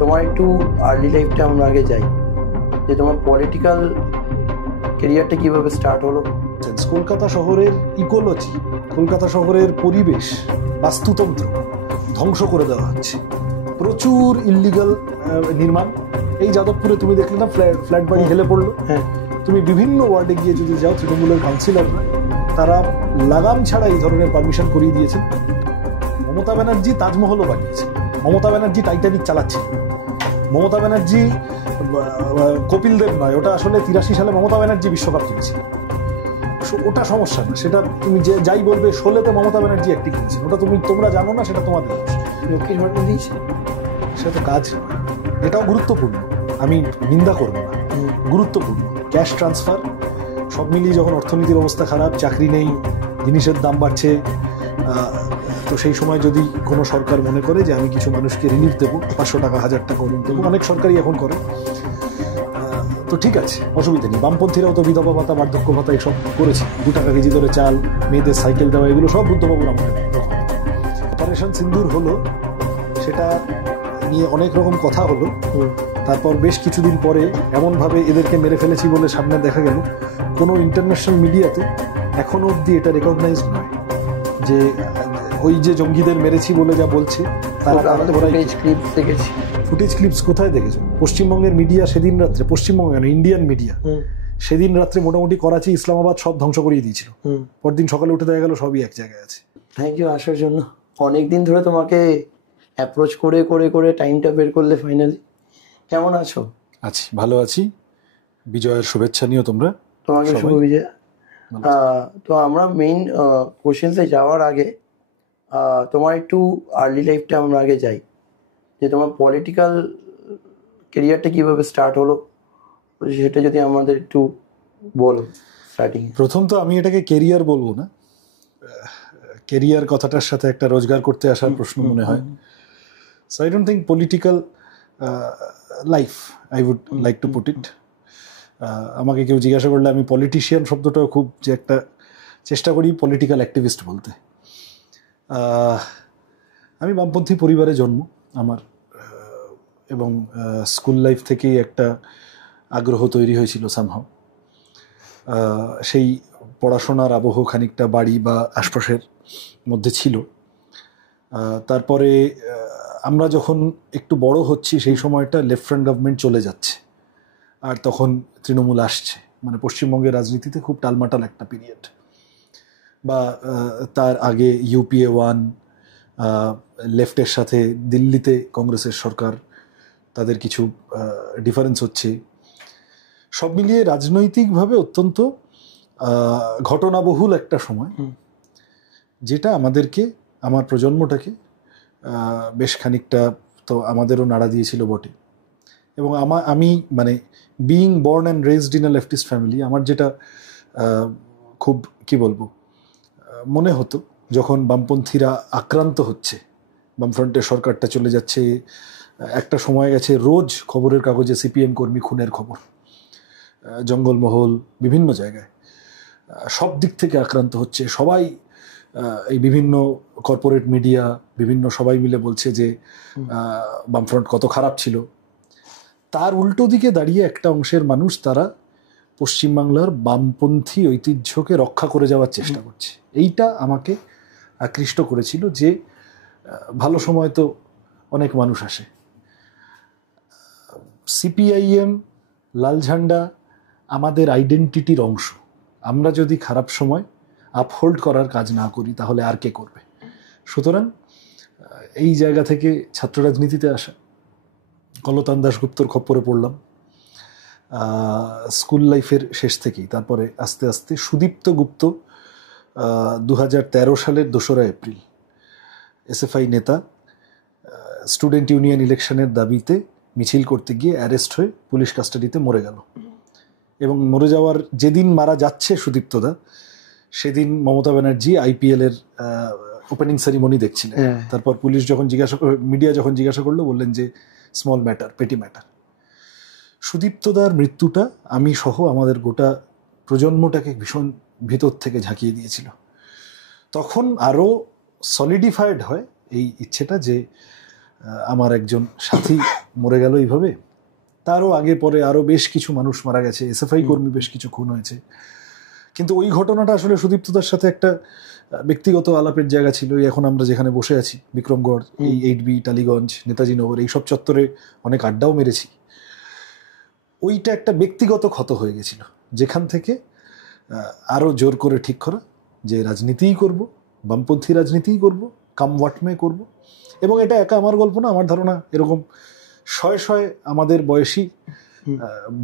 তোমার একটু আর্লি লাইফটা আমরা আগে যাই, যে তোমার পলিটিক্যাল ক্যারিয়ারটা কিভাবে স্টার্ট হলো। কলকাতা শহরের ইকোলজি, কলকাতা শহরের পরিবেশ, বাস্তুতন্ত্র ধ্বংস করে দেওয়া হচ্ছে। প্রচুর ইল্লিগাল নির্মাণ। এই যাদবপুরে তুমি দেখলে না, ফ্ল্যাট বাড়ি হেলে পড়লো। হ্যাঁ, তুমি বিভিন্ন ওয়ার্ডে গিয়ে যদি যাও, তৃণমূলের কাউন্সিলররা তারা লাগাম ছাড়া এই ধরনের পারমিশন করিয়ে দিয়েছেন। মমতা ব্যানার্জি তাজমহলও বানিয়েছে, মমতা ব্যানার্জি টাইটানিক চালাচ্ছে, মমতা ব্যানার্জি কপিল দেব নয়, ওটা আসলে 83 সালে মমতা ব্যানার্জি বিশ্বকাপ জিতেছে। ওটা সমস্যা না, সেটা তুমি যে যাই বলবে, শোলেতে মমতা ব্যানার্জি অ্যাক্টিং করেছে, ওটা তোমরা জানো না, সেটা তোমাদের লক্ষ্মীর ভান্ডার দিয়েছে, সেটা তো কাজ। এটাও গুরুত্বপূর্ণ, আমি নিন্দা করব না, গুরুত্বপূর্ণ। ক্যাশ ট্রান্সফার সব মিলিয়ে যখন অর্থনীতির অবস্থা খারাপ, চাকরি নেই, জিনিসের দাম বাড়ছে, তো সেই সময় যদি কোনো সরকার মনে করে যে আমি কিছু মানুষকে রিলিফ দেবো, 500 টাকা 1000 টাকা রিলিফ দেবো, অনেক সরকারই এখন করে, তো ঠিক আছে, অসুবিধা নেই। বামপন্থীরাও তো বিধবা ভাতা, বার্ধক্য ভাতা এসব করেছে, 2 টাকা কেজি ধরে চাল, মেয়েদের সাইকেল দেওয়া, এগুলো সব বুদ্ধবাবুর আমলে। অপারেশন সিন্দুর হলো, সেটা নিয়ে অনেক রকম কথা হলো। তারপর বেশ কিছুদিন পরে এমনভাবে এদেরকে মেরে ফেলেছি বলে সামনে দেখা গেল কোনো ইন্টারন্যাশনাল মিডিয়াতে এখনো অব্দি এটা রেকগনাইজ নয় যে ওই যে জঙ্গিদের মেরেছি বলে যা বলছে তারা। ফুটেজ ক্লিপস কোথায় দেখেছো? পশ্চিমবঙ্গের মিডিয়া সেদিন রাত্রে, পশ্চিমবঙ্গ কেন, ইন্ডিয়ান মিডিয়া সেদিন রাত্রে মোটামুটি করাচি, ইসলামাবাদ সব ধ্বংস করিয়ে দিয়েছিল। পরদিন সকালে উঠে দেখা গেল সবই এক জায়গায় আছে। থ্যাংক ইউ আসার জন্য। অনেকদিন ধরে তোমাকে অ্যাপ্রোচ করে করে করে টাইমটা বের করলে ফাইনালি। কেমন আছো? আছি, ভালো আছি। বিজয়ের শুভেচ্ছা নিও তোমরা। তোমাকে শুভ বিজয়। তো আমরা মেইন কোশ্চেন্সে যাওয়ার আগে তোমার একটু আর্লি লাইফটা আমরা আগে যাই, যে তোমার পলিটিক্যাল ক্যারিয়ারটা কিভাবে স্টার্ট হলো, সেটা যদি আমাদের একটু বলো স্টার্টিং। প্রথম তো আমি এটাকে কেরিয়ার বলবো না, কেরিয়ার কথাটার সাথে একটা রোজগার করতে আসার প্রশ্ন মনে হয়। So I don't think political life I would like to put it. আমাকে কেউ জিজ্ঞাসা করলে আমি পলিটিশিয়ান শব্দটাও খুব যে একটা চেষ্টা করি পলিটিক্যাল অ্যাক্টিভিস্ট বলতে। আমি বামপন্থী পরিবারে জন্ম আমার, এবং স্কুল লাইফ থেকেই একটা আগ্রহ তৈরি হয়েছিল সামহাও। সেই পড়াশোনার আবহ খানিকটা বাড়ি বা আশপাশের মধ্যে ছিল। তারপরে আমরা যখন একটু বড় হচ্ছি সেই সময়টা লেফট ফ্রন্ট গভর্নমেন্ট চলে যাচ্ছে, আর তখন তৃণমূল আসছে, মানে পশ্চিমবঙ্গের রাজনীতিতে খুব টালমাটাল একটা পিরিয়ড। বা তার আগে ইউপিএ 1, লেফটের সাথে দিল্লিতে কংগ্রেসের সরকার, তাদের কিছু ডিফারেন্স হচ্ছে। সব মিলিয়ে রাজনৈতিকভাবে অত্যন্ত ঘটনাবহুল একটা সময়, যেটা আমাদেরকে, আমার প্রজন্মটাকে বেশ খানিকটা তো আমাদেরও নাড়া দিয়েছিল বটে। এবং আমি মানে being born and raised in a leftist family, আমার যেটা খুব কি বলবো মনে হতো যখন বামপন্থীরা আক্রান্ত হচ্ছে, বামফ্রন্টের সরকারটা চলে যাচ্ছে, একটা সময় গেছে রোজ খবরের কাগজে সিপিএম কর্মী খুনের খবর, জঙ্গলমহল বিভিন্ন জায়গায়, সব দিক থেকে আক্রান্ত হচ্ছে সবাই। এই বিভিন্ন কর্পোরেট মিডিয়া, বিভিন্ন সবাই মিলে বলছে যে বামফ্রন্ট কত খারাপ ছিল। তার উল্টো দিকে দাঁড়িয়ে একটা অংশের মানুষ, তারা পশ্চিমবাংলার বামপন্থী ঐতিহ্যকে রক্ষা করে যাওয়ার চেষ্টা করছে। এইটা আমাকে আকৃষ্ট করেছিল যে ভালো সময় তো অনেক মানুষ আসে। সিপিআইএম, লাল ঝান্ডা আমাদের আইডেন্টিটির অংশ। আমরা যদি খারাপ সময় আপহোল্ড করার কাজ না করি তাহলে আর কে করবে? সুতরাং এই জায়গা থেকে ছাত্র রাজনীতিতে আসা, কলতান দাশগুপ্তর খপ্পরে পড়লাম স্কুল লাইফের শেষ থেকেই। তারপরে আস্তে আস্তে সুদীপ্ত গুপ্ত 2013 সালের 2রা এপ্রিল এসএফআই নেতা স্টুডেন্ট ইউনিয়ন ইলেকশনের দাবিতে মিছিল করতে গিয়ে অ্যারেস্ট হয়ে পুলিশ কাস্টাডিতে মরে গেল। এবং মরে যাওয়ার যেদিন মারা যাচ্ছে সুদীপ্তদা, সেদিন মমতা ব্যানার্জি আইপিএল-এর ওপেনিং সেরিমনি দেখছিলেন। তারপর পুলিশ যখন মিডিয়া যখন জিজ্ঞাসা করলো, বললেন যে স্মল ম্যাটার, পেটি ম্যাটার। সুদীপ্তদার মৃত্যুটা আমি সহ আমাদের গোটা প্রজন্মটাকে ভীষণ ভিতর থেকে ঝাঁকিয়ে দিয়েছিল। তখন আরও সলিডিফাইড হয় এই ইচ্ছেটা যে আমার একজন সাথী মরে গেল এইভাবে। তারও আগে পরে আরও বেশ কিছু মানুষ মারা গেছে, এসএফআই কর্মী বেশ কিছু খুন হয়েছে। কিন্তু ওই ঘটনাটা আসলে সুদীপ্তদার সাথে একটা ব্যক্তিগত আলাপের জায়গা ছিল। এখন আমরা যেখানে বসে আছি, বিক্রমগড়, এই 8B, টালিগঞ্জ, নেতাজি নগর, এইসব চত্বরে অনেক আড্ডাও মেরেছি। ওইটা একটা ব্যক্তিগত ক্ষত হয়ে গেছিল, যেখান থেকে আরও জোর করে ঠিক করা যে রাজনীতিই করব, বামপন্থী রাজনীতিই করব, কাম ওয়াট মে করব। এবং এটা একা আমার গল্প না, আমার ধারণা এরকম শয়ে শয়ে আমাদের বয়সী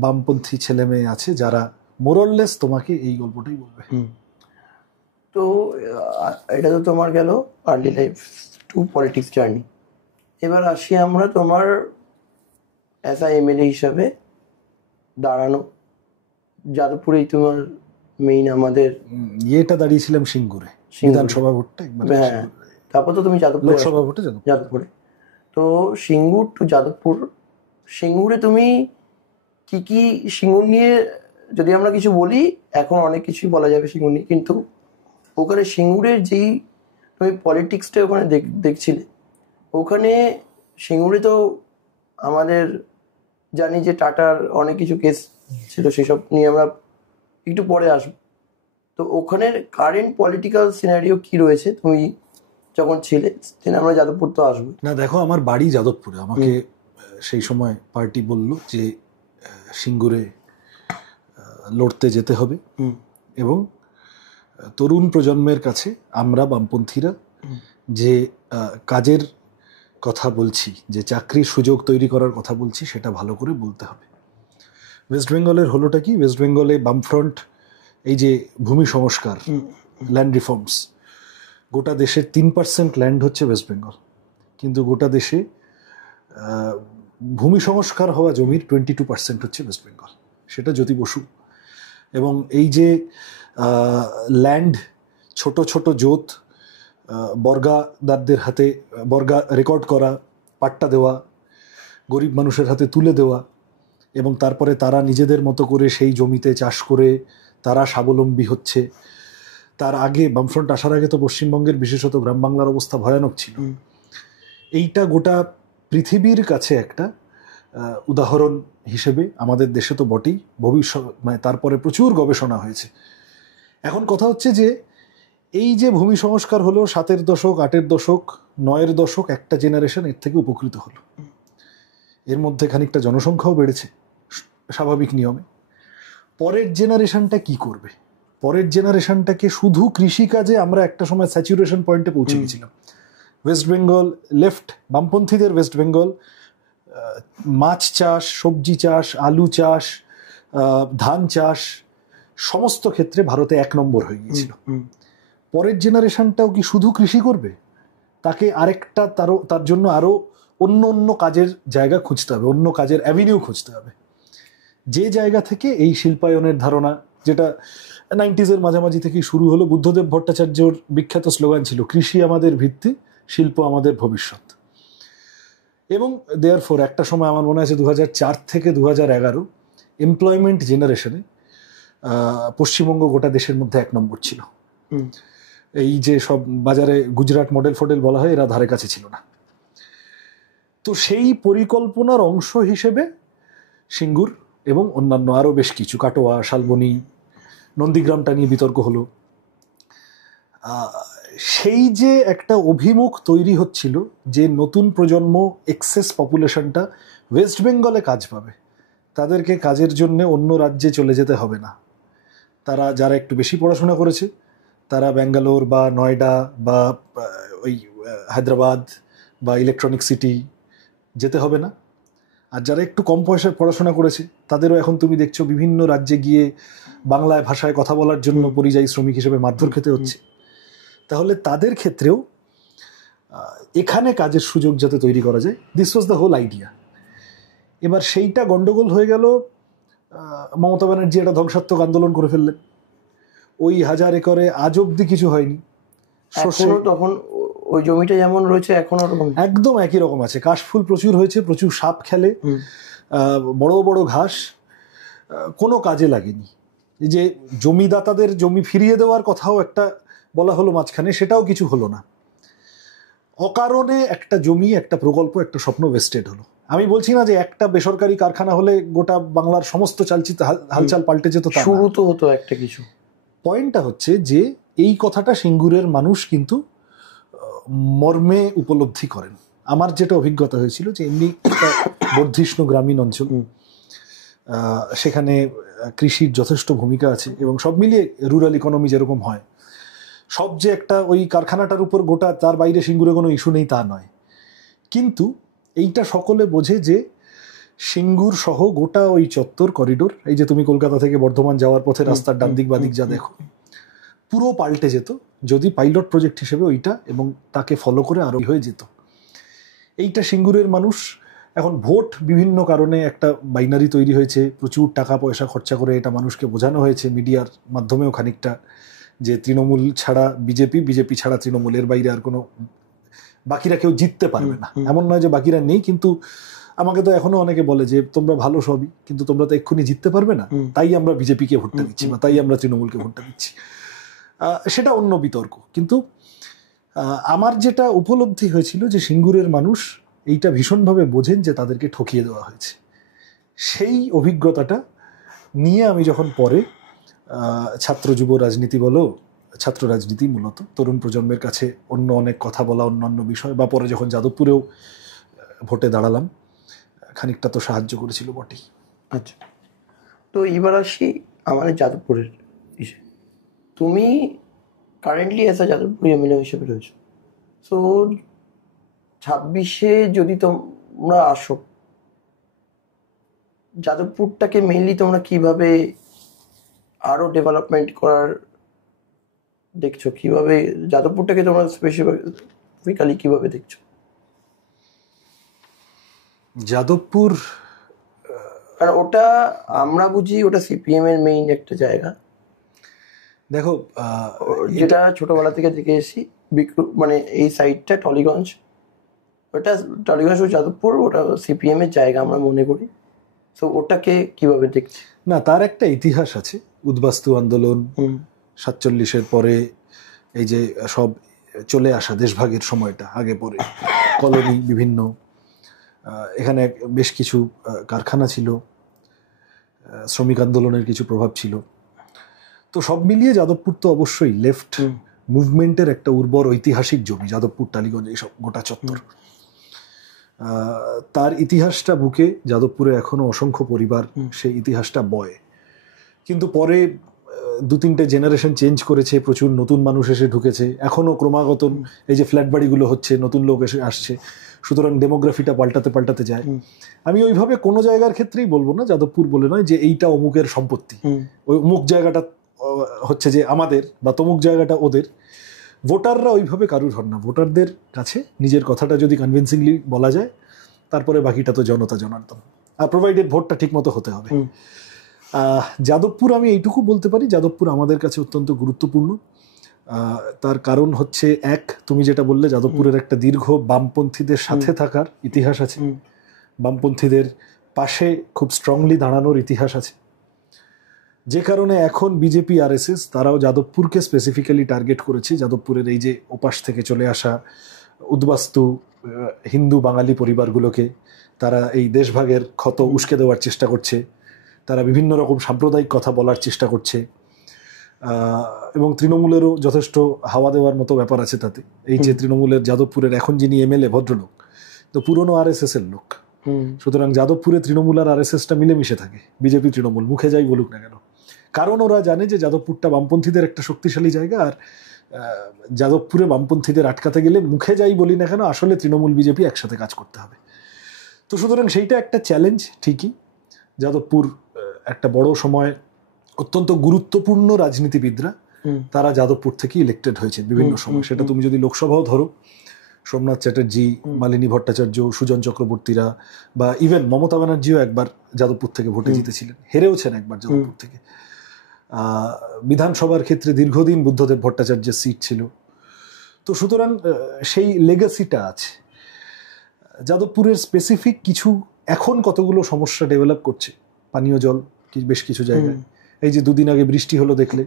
বামপন্থী ছেলে মেয়ে আছে যারা মোরললেস তোমাকে এই গল্পটাই বলবে। তো এটা তো তোমার গেল early life to politics journey. এবার আসি আমরা তোমার অ্যাজ আ এমএলএ হিসাবে দাঁড়ানো। যাদবপুরেই তোমার মেইন আমাদের ইয়েটা দাঁড়িয়েছিলাম সিঙ্গুরে, বিধানসভা ভোটটা একবার। হ্যাঁ, তারপর তো তুমি যাদবপুর, লোকসভা ভোটে যাদবপুরে। তো সিঙ্গুর টু যাদবপুর, সিঙ্গুরে তুমি কি কি, সিঙ্গুর নিয়ে যদি আমরা কিছু বলি, এখন অনেক কিছুই বলা যাবে সিঙ্গুর নিয়ে, কিন্তু ওখানে সিঙ্গুরের যেই তুমি পলিটিক্সটা ওখানে দেখছিলে, ওখানে সিঙ্গুরে তো আমাদের জানি যে টাটার অনেক কিছু কেস ছিল, সেসব নিয়ে আমরা একটু পরে আসবো। তো ওখানের কারেন্ট পলিটিক্যাল সিনারিও কি রয়েছে তুমি যখন ছিলে, আমরা যাদবপুর তো আসবো না। দেখো, আমার বাড়ি যাদবপুরে। আমাকে সেই সময় পার্টি বলল যে সিঙ্গুরে লড়তে যেতে হবে, এবং তরুণ প্রজন্মের কাছে আমরা বামপন্থীরা যে কাজের কথা বলছি, যে চাকরির সুযোগ তৈরি করার কথা বলছি, সেটা ভালো করে বলতে হবে। ওয়েস্ট বেঙ্গলের হলোটা কি, ওয়েস্ট বেঙ্গলে বামফ্রন্ট এই যে ভূমি সংস্কার, ল্যান্ড রিফর্মস, গোটা দেশের 3% ল্যান্ড হচ্ছে ওয়েস্ট বেঙ্গল, কিন্তু গোটা দেশে ভূমি সংস্কার হওয়া জমির 22% হচ্ছে ওয়েস্ট বেঙ্গল, সেটা জ্যোতি বসু। এবং এই যে ল্যান্ড ছোট ছোট জোত বর্গাদারদের হাতে, বর্গা রেকর্ড করা, পাট্টা দেওয়া, গরিব মানুষের হাতে তুলে দেওয়া, এবং তারপরে তারা নিজেদের মতো করে সেই জমিতে চাষ করে তারা স্বাবলম্বী হচ্ছে। তার আগে, বামফ্রন্ট আসার আগে তো পশ্চিমবঙ্গের বিশেষত গ্রাম বাংলার অবস্থা ভয়ানক ছিল। এইটা গোটা পৃথিবীর কাছে একটা উদাহরণ হিসেবে, আমাদের দেশে তো বটেই, ভবিষ্যৎ মানে তারপরে প্রচুর গবেষণা হয়েছে। এখন কথা হচ্ছে যে এই যে ভূমি সংস্কার হলো 7-এর দশক, 8-এর দশক, 9-এর দশক, একটা জেনারেশন এর থেকে উপকৃত হলো। এর মধ্যে খানিকটা জনসংখ্যাও বেড়েছে স্বাভাবিক নিয়মে। পরের জেনারেশনটা কি করবে? পরের জেনারেশনটাকে শুধু কৃষিকাজে আমরা একটা সময় স্যাচুরেশন পয়েন্টে পৌঁছে গেছিলাম। ওয়েস্ট বেঙ্গল লেফট, বামপন্থীদের ওয়েস্ট বেঙ্গল মাছ চাষ, সবজি চাষ, আলু চাষ, ধান চাষ, সমস্ত ক্ষেত্রে ভারতে 1 নম্বর হয়ে গিয়েছিল। পরের জেনারেশনটাও কি শুধু কৃষি করবে? তাকে আরেকটা তার জন্য আরও অন্য অন্য কাজের জায়গা খুঁজতে হবে, অন্য কাজের অ্যাভিনিউ খুঁজতে হবে। যে জায়গা থেকে এই শিল্পায়নের ধারণা, যেটা 90s-এর মাঝামাঝি থেকেই শুরু হলো, বুদ্ধদেব ভট্টাচার্যর বিখ্যাত স্লোগান ছিল, কৃষি আমাদের ভিত্তি, শিল্প আমাদের ভবিষ্যৎ। এবং দেয়ারফোর একটা সময় আমার মনে আছে 2004 থেকে 2011 এমপ্লয়মেন্ট জেনারেশনে পশ্চিমবঙ্গ গোটা দেশের মধ্যে 1 নম্বর ছিল। এই যে সব বাজারে গুজরাট মডেল ফডেল বলা হয়, এরা ধারে কাছে ছিল না। তো সেই পরিকল্পনার অংশ হিসেবে সিঙ্গুর এবং অন্যান্য আরও বেশ কিছু, কাটোয়া, শালবনী, নন্দীগ্রামটা নিয়ে বিতর্ক হলো। সেই যে একটা অভিমুখ তৈরি হচ্ছিল যে নতুন প্রজন্ম, এক্সেস পপুলেশনটা ওয়েস্ট বেঙ্গলে কাজ পাবে, তাদেরকে কাজের জন্য অন্য রাজ্যে চলে যেতে হবে না। তারা যারা একটু বেশি পড়াশোনা করেছে, তারা ব্যাঙ্গালোর বা নয়ডা বা ওই হায়দ্রাবাদ বা ইলেকট্রনিক সিটি যেতে হবে না। আর যারা একটু কম পয়সায় পড়াশোনা করেছে, তাদেরও এখন তুমি দেখছো বিভিন্ন রাজ্যে গিয়ে বাংলায় ভাষায় কথা বলার জন্য পরিযায়ী শ্রমিক হিসেবে মারধর খেতে হচ্ছে। তাহলে তাদের ক্ষেত্রেও এখানে কাজের সুযোগ যাতে তৈরি করা যায়, this was the whole idea. এবার সেইটা গন্ডগোল হয়ে গেল। মমতা ব্যানার্জি একটা ধ্বংসাত্মক আন্দোলন করে ফেললেন। ওই 1000 একরে আজ অব্দি কিছু হয়নি। তখন ওই জমিটা যেমন রয়েছে এখনো একদম একই রকম আছে। কাশফুল প্রচুর হয়েছে, প্রচুর সাপ খেলে, বড় বড় ঘাস, কোনো কাজে লাগেনি। যে জমিদাতাদের জমি ফিরিয়ে দেওয়ার কথাও একটা বলা হলো মাঝখানে, সেটাও কিছু হলো না। অকারণে একটা জমি, একটা প্রকল্প, একটা স্বপ্ন ওয়েস্টেড হলো। আমি বলছি না যে একটা বেসরকারি কারখানা হলে গোটা বাংলার সমস্ত হালচাল পাল্টে যেত, তা না। শুরু তো হতো একটা কিছু। পয়েন্টটা হচ্ছে যে এই কথাটা সিঙ্গুরের মানুষ কিন্তু মর্মে উপলব্ধি করেন। আমার যেটা অভিজ্ঞতা হয়েছিল যে এমনি একটা বর্ধিষ্ণু গ্রামীণ অঞ্চল, সেখানে কৃষির যথেষ্ট ভূমিকা আছে এবং সব মিলিয়ে রুরাল ইকোনমি যেরকম হয়, সব যে একটা ওই কারখানাটার উপর গোটা, তার বাইরে সিঙ্গুরে কোনো ইস্যু নেই তা নয়। কিন্তু এইটা সকলে বোঝে যে সিঙ্গুর সহ গোটা ওই চত্বর করিডোর, এই যে তুমি কলকাতা থেকে বর্ধমান যাওয়ার পথে রাস্তার ডান দিক বাদিক যা দেখো, পুরো পাল্টে যেত যদি পাইলট প্রজেক্ট হিসেবে ওইটা এবং তাকে ফলো করে আরো হয়ে যেত। এইটা সিঙ্গুরের মানুষ এখন ভোট বিভিন্ন কারণে একটা বাইনারি তৈরি হয়েছে, প্রচুর টাকা পয়সা খরচা করে এটা মানুষকে বোঝানো হয়েছে মিডিয়ার মাধ্যমেও খানিকটা, যে তৃণমূল ছাড়া বিজেপি, বিজেপি ছাড়া তৃণমূল, এর বাইরে আর কোনো বাকিরা কেউ জিততে পারবে না। এমন নয় যে বাকিরা নেই, কিন্তু আমাকে তো এখনো অনেকে বলে যে তোমরা ভালো সবই, কিন্তু তোমরা তো এক্ষুনি জিততে পারবে না, তাই আমরা বিজেপিকে ভোটটা দিচ্ছি বা তাই আমরা তৃণমূলকে ভোটটা দিচ্ছি। সেটা অন্য বিতর্ক। কিন্তু আমার যেটা উপলব্ধি হয়েছিল যে সিঙ্গুরের মানুষ এইটা ভীষণভাবে বোঝেন যে তাদেরকে ঠকিয়ে দেওয়া হয়েছে। সেই অভিজ্ঞতাটা নিয়ে আমি যখন পরে ছাত্র যুব রাজনীতি বলো, ছাত্র রাজনীতি মূলত তরুণ প্রজন্মের কাছে অন্য অনেক কথা বলা, অন্যান্য বিষয়, বা পরে যখন যাদবপুরেও ভোটে দাঁড়ালাম, খানিকটা তো সাহায্য করেছিল বটেই। আচ্ছা, তো এবার আসি আমাদের যাদবপুরের ইসে। তুমি currently as a Jadavpur MLA হিসেবে রয়েছো, সো 26-এ যদি তোমরা আসো, যাদবপুরটাকে মেইনলি তোমরা কিভাবে আরো ডেভেলপমেন্ট করার দেখছো? কিভাবে যাদবপুরটাকে তোমরা স্পেসিফিক্যালি কিভাবে দেখছো? যাদবপুর, কারণ ওটা আমরা বুঝি ওটা সিপিএম এর মেইন একটা জায়গা। দেখো, যেটা ছোটবেলা থেকে দেখে এসেছি, মানে এই সাইডটা টলিগঞ্জ, ওটা টলিগঞ্জ ও যাদবপুর, ওটা সিপিএম এর জায়গা আমরা মনে করি। তো ওটাকে কিভাবে দেখছি? না, তার একটা ইতিহাস আছে। উদ্বাস্তু আন্দোলন, 47-এর পরে এই যে সব চলে আসা দেশভাগের সময়টা, আগে পরে কলোনি বিভিন্ন, এখানে বেশ কিছু কারখানা ছিল, শ্রমিক আন্দোলনের কিছু প্রভাব ছিল। তো সব মিলিয়ে যাদবপুর তো অবশ্যই লেফট মুভমেন্টের একটা উর্বর ঐতিহাসিক জমি, যাদবপুর, টালিগঞ্জ, এইসব গোটা চত্বর। তার ইতিহাসটা বুকে যাদবপুরে এখনো অসংখ্য পরিবার সেই ইতিহাসটা বয়। কিন্তু পরে 2-3টে জেনারেশন চেঞ্জ করেছে, প্রচুর নতুন মানুষ এসে ঢুকেছে, এখনো ক্রমাগত এই যে ফ্ল্যাট বাড়িগুলো হচ্ছে, নতুন লোক এসে আসছে, সুতরাং ডেমোগ্রাফিটা পাল্টাতে পাল্টাতে যায়। আমি ওইভাবে কোনো জায়গার ক্ষেত্রেই বলবো না যাদবপুর বলে নয় যে এইটা অমুকের সম্পত্তি, ওই অমুক জায়গাটা হচ্ছে যে আমাদের, বা তমুক জায়গাটা ওদের। ভোটাররা ওইভাবে কারুর হন না। ভোটারদের কাছে নিজের কথাটা যদি কনভিনসিংলি বলা যায়, তারপরে বাকিটা তো জনতা জনার্দন, আর প্রোভাইডেড ভোটটা ঠিক মতো হতে হবে। যাদবপুর, আমি এইটুকু বলতে পারি, যাদবপুর আমাদের কাছে অত্যন্ত গুরুত্বপূর্ণ। তার কারণ হচ্ছে, এক, তুমি যেটা বললে, যাদবপুরের একটা দীর্ঘ বামপন্থীদের সাথে থাকার ইতিহাস আছে, বামপন্থীদের পাশে খুব স্ট্রংলি দাঁড়ানোর ইতিহাস আছে, যে কারণে এখন বিজেপি আরএসএস তারাও যাদবপুরকে স্পেসিফিক্যালি টার্গেট করেছে। যাদবপুরের এই যে ওপাশ থেকে চলে আসা উদ্বাস্তু হিন্দু বাঙালি পরিবারগুলোকে তারা এই দেশভাগের ক্ষত উস্কে দেওয়ার চেষ্টা করছে, তারা বিভিন্ন রকম সাম্প্রদায়িক কথা বলার চেষ্টা করছে, এবং তৃণমূলেরও যথেষ্ট হাওয়া দেওয়ার মতো ব্যাপার আছে তাতে। এই যে তৃণমূলের যাদবপুরের এখন যিনি এমএলএ, ভদ্রলোক, তো পুরনো আরএসএস এর লোক, সুতরাং যাদবপুরে তৃণমূল আর আরএসএসটা মিলেমিশে থাকে, বিজেপি তৃণমূল মুখে যাই বলুক না কেন। কারণ ওরা জানে যে যাদবপুরটা বামপন্থীদের একটা শক্তিশালী জায়গা, আর যাদবপুরে বামপন্থীদের আটকাতে গেলে মুখে যাই বলি না কেন আসলে তৃণমূল বিজেপি একসাথে কাজ করতে হবে। তো সুতরাং সেইটা একটা চ্যালেঞ্জ ঠিকই। যাদবপুর একটা বড় সময় অত্যন্ত গুরুত্বপূর্ণ রাজনীতিবিদরা তারা যাদবপুর থেকে ইলেক্টেড হয়েছে বিভিন্ন সময়। সেটা তুমি যদি লোকসভাও ধরো, সোমনাথ চ্যাটার্জি, মালিনী ভট্টাচার্য, সুজন চক্রবর্তীরা, বা ইভেন মমতা ব্যানার্জিও একবার যাদবপুর থেকে ভোটে জিতেছিলেন, হেরেওছেন একবার যাদবপুর থেকে। বিধানসভার ক্ষেত্রে দীর্ঘদিন বুদ্ধদেব ভট্টাচার্যের সিট ছিল। তো সুতরাং সেই লেগাসিটা আছে। যাদবপুরের স্পেসিফিক কিছু এখন কতগুলো সমস্যা ডেভেলপ করছে, পানীয় জল বেশ কিছু জায়গায়, এই যে 2 দিন আগে বৃষ্টি হলো, দেখলে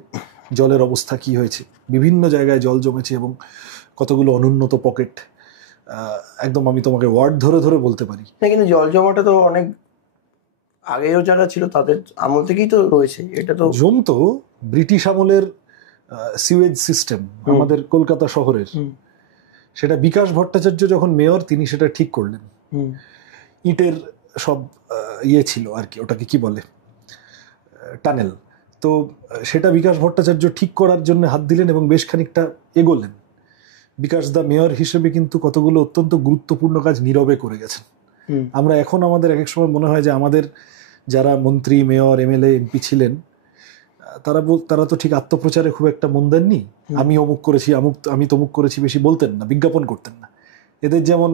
জলের অবস্থা কি হয়েছে, বিভিন্ন জায়গায় জল জমেছে এবং কতগুলো অনুন্নত পকেট। একদম আমি তোমাকে ওয়ার্ড ধরে ধরে বলতে পারি। না, কিন্তু জল জমাটা তো অনেক আগেও যারা ছিল তাদের আমল থেকেই তো রয়েছে, এটা তো জমতো ব্রিটিশ আমলের সিওয়েজ সিস্টেম আমাদের কলকাতা শহরের। সেটা বিকাশ ভট্টাচার্য যখন মেয়র তিনি সেটা ঠিক করলেন। ইটের সব ইয়ে ছিল আর কি, ওটাকে কি বলে, টানেল। তো সেটা বিকাশ ভট্টাচার্য ঠিক করার জন্য হাত দিলেন এবং বেশ খানিকটা এগোলেন। বিকাশ দা মেয়র হিসেবে কিন্তু কতগুলো অত্যন্ত গুরুত্বপূর্ণ কাজ নীরবে করে গেছেন। আমরা এখন আমাদের এক এক সময় মনে হয় যে আমাদের যারা মন্ত্রী, মেয়র, এমএলএ, এমপি ছিলেন তারা তো ঠিক আত্মপ্রচারে খুব একটা মন দেননি। আমি অমুক করেছি, আমি তমুক করেছি বেশি বলতেন না, বিজ্ঞাপন করতেন না। এদের যেমন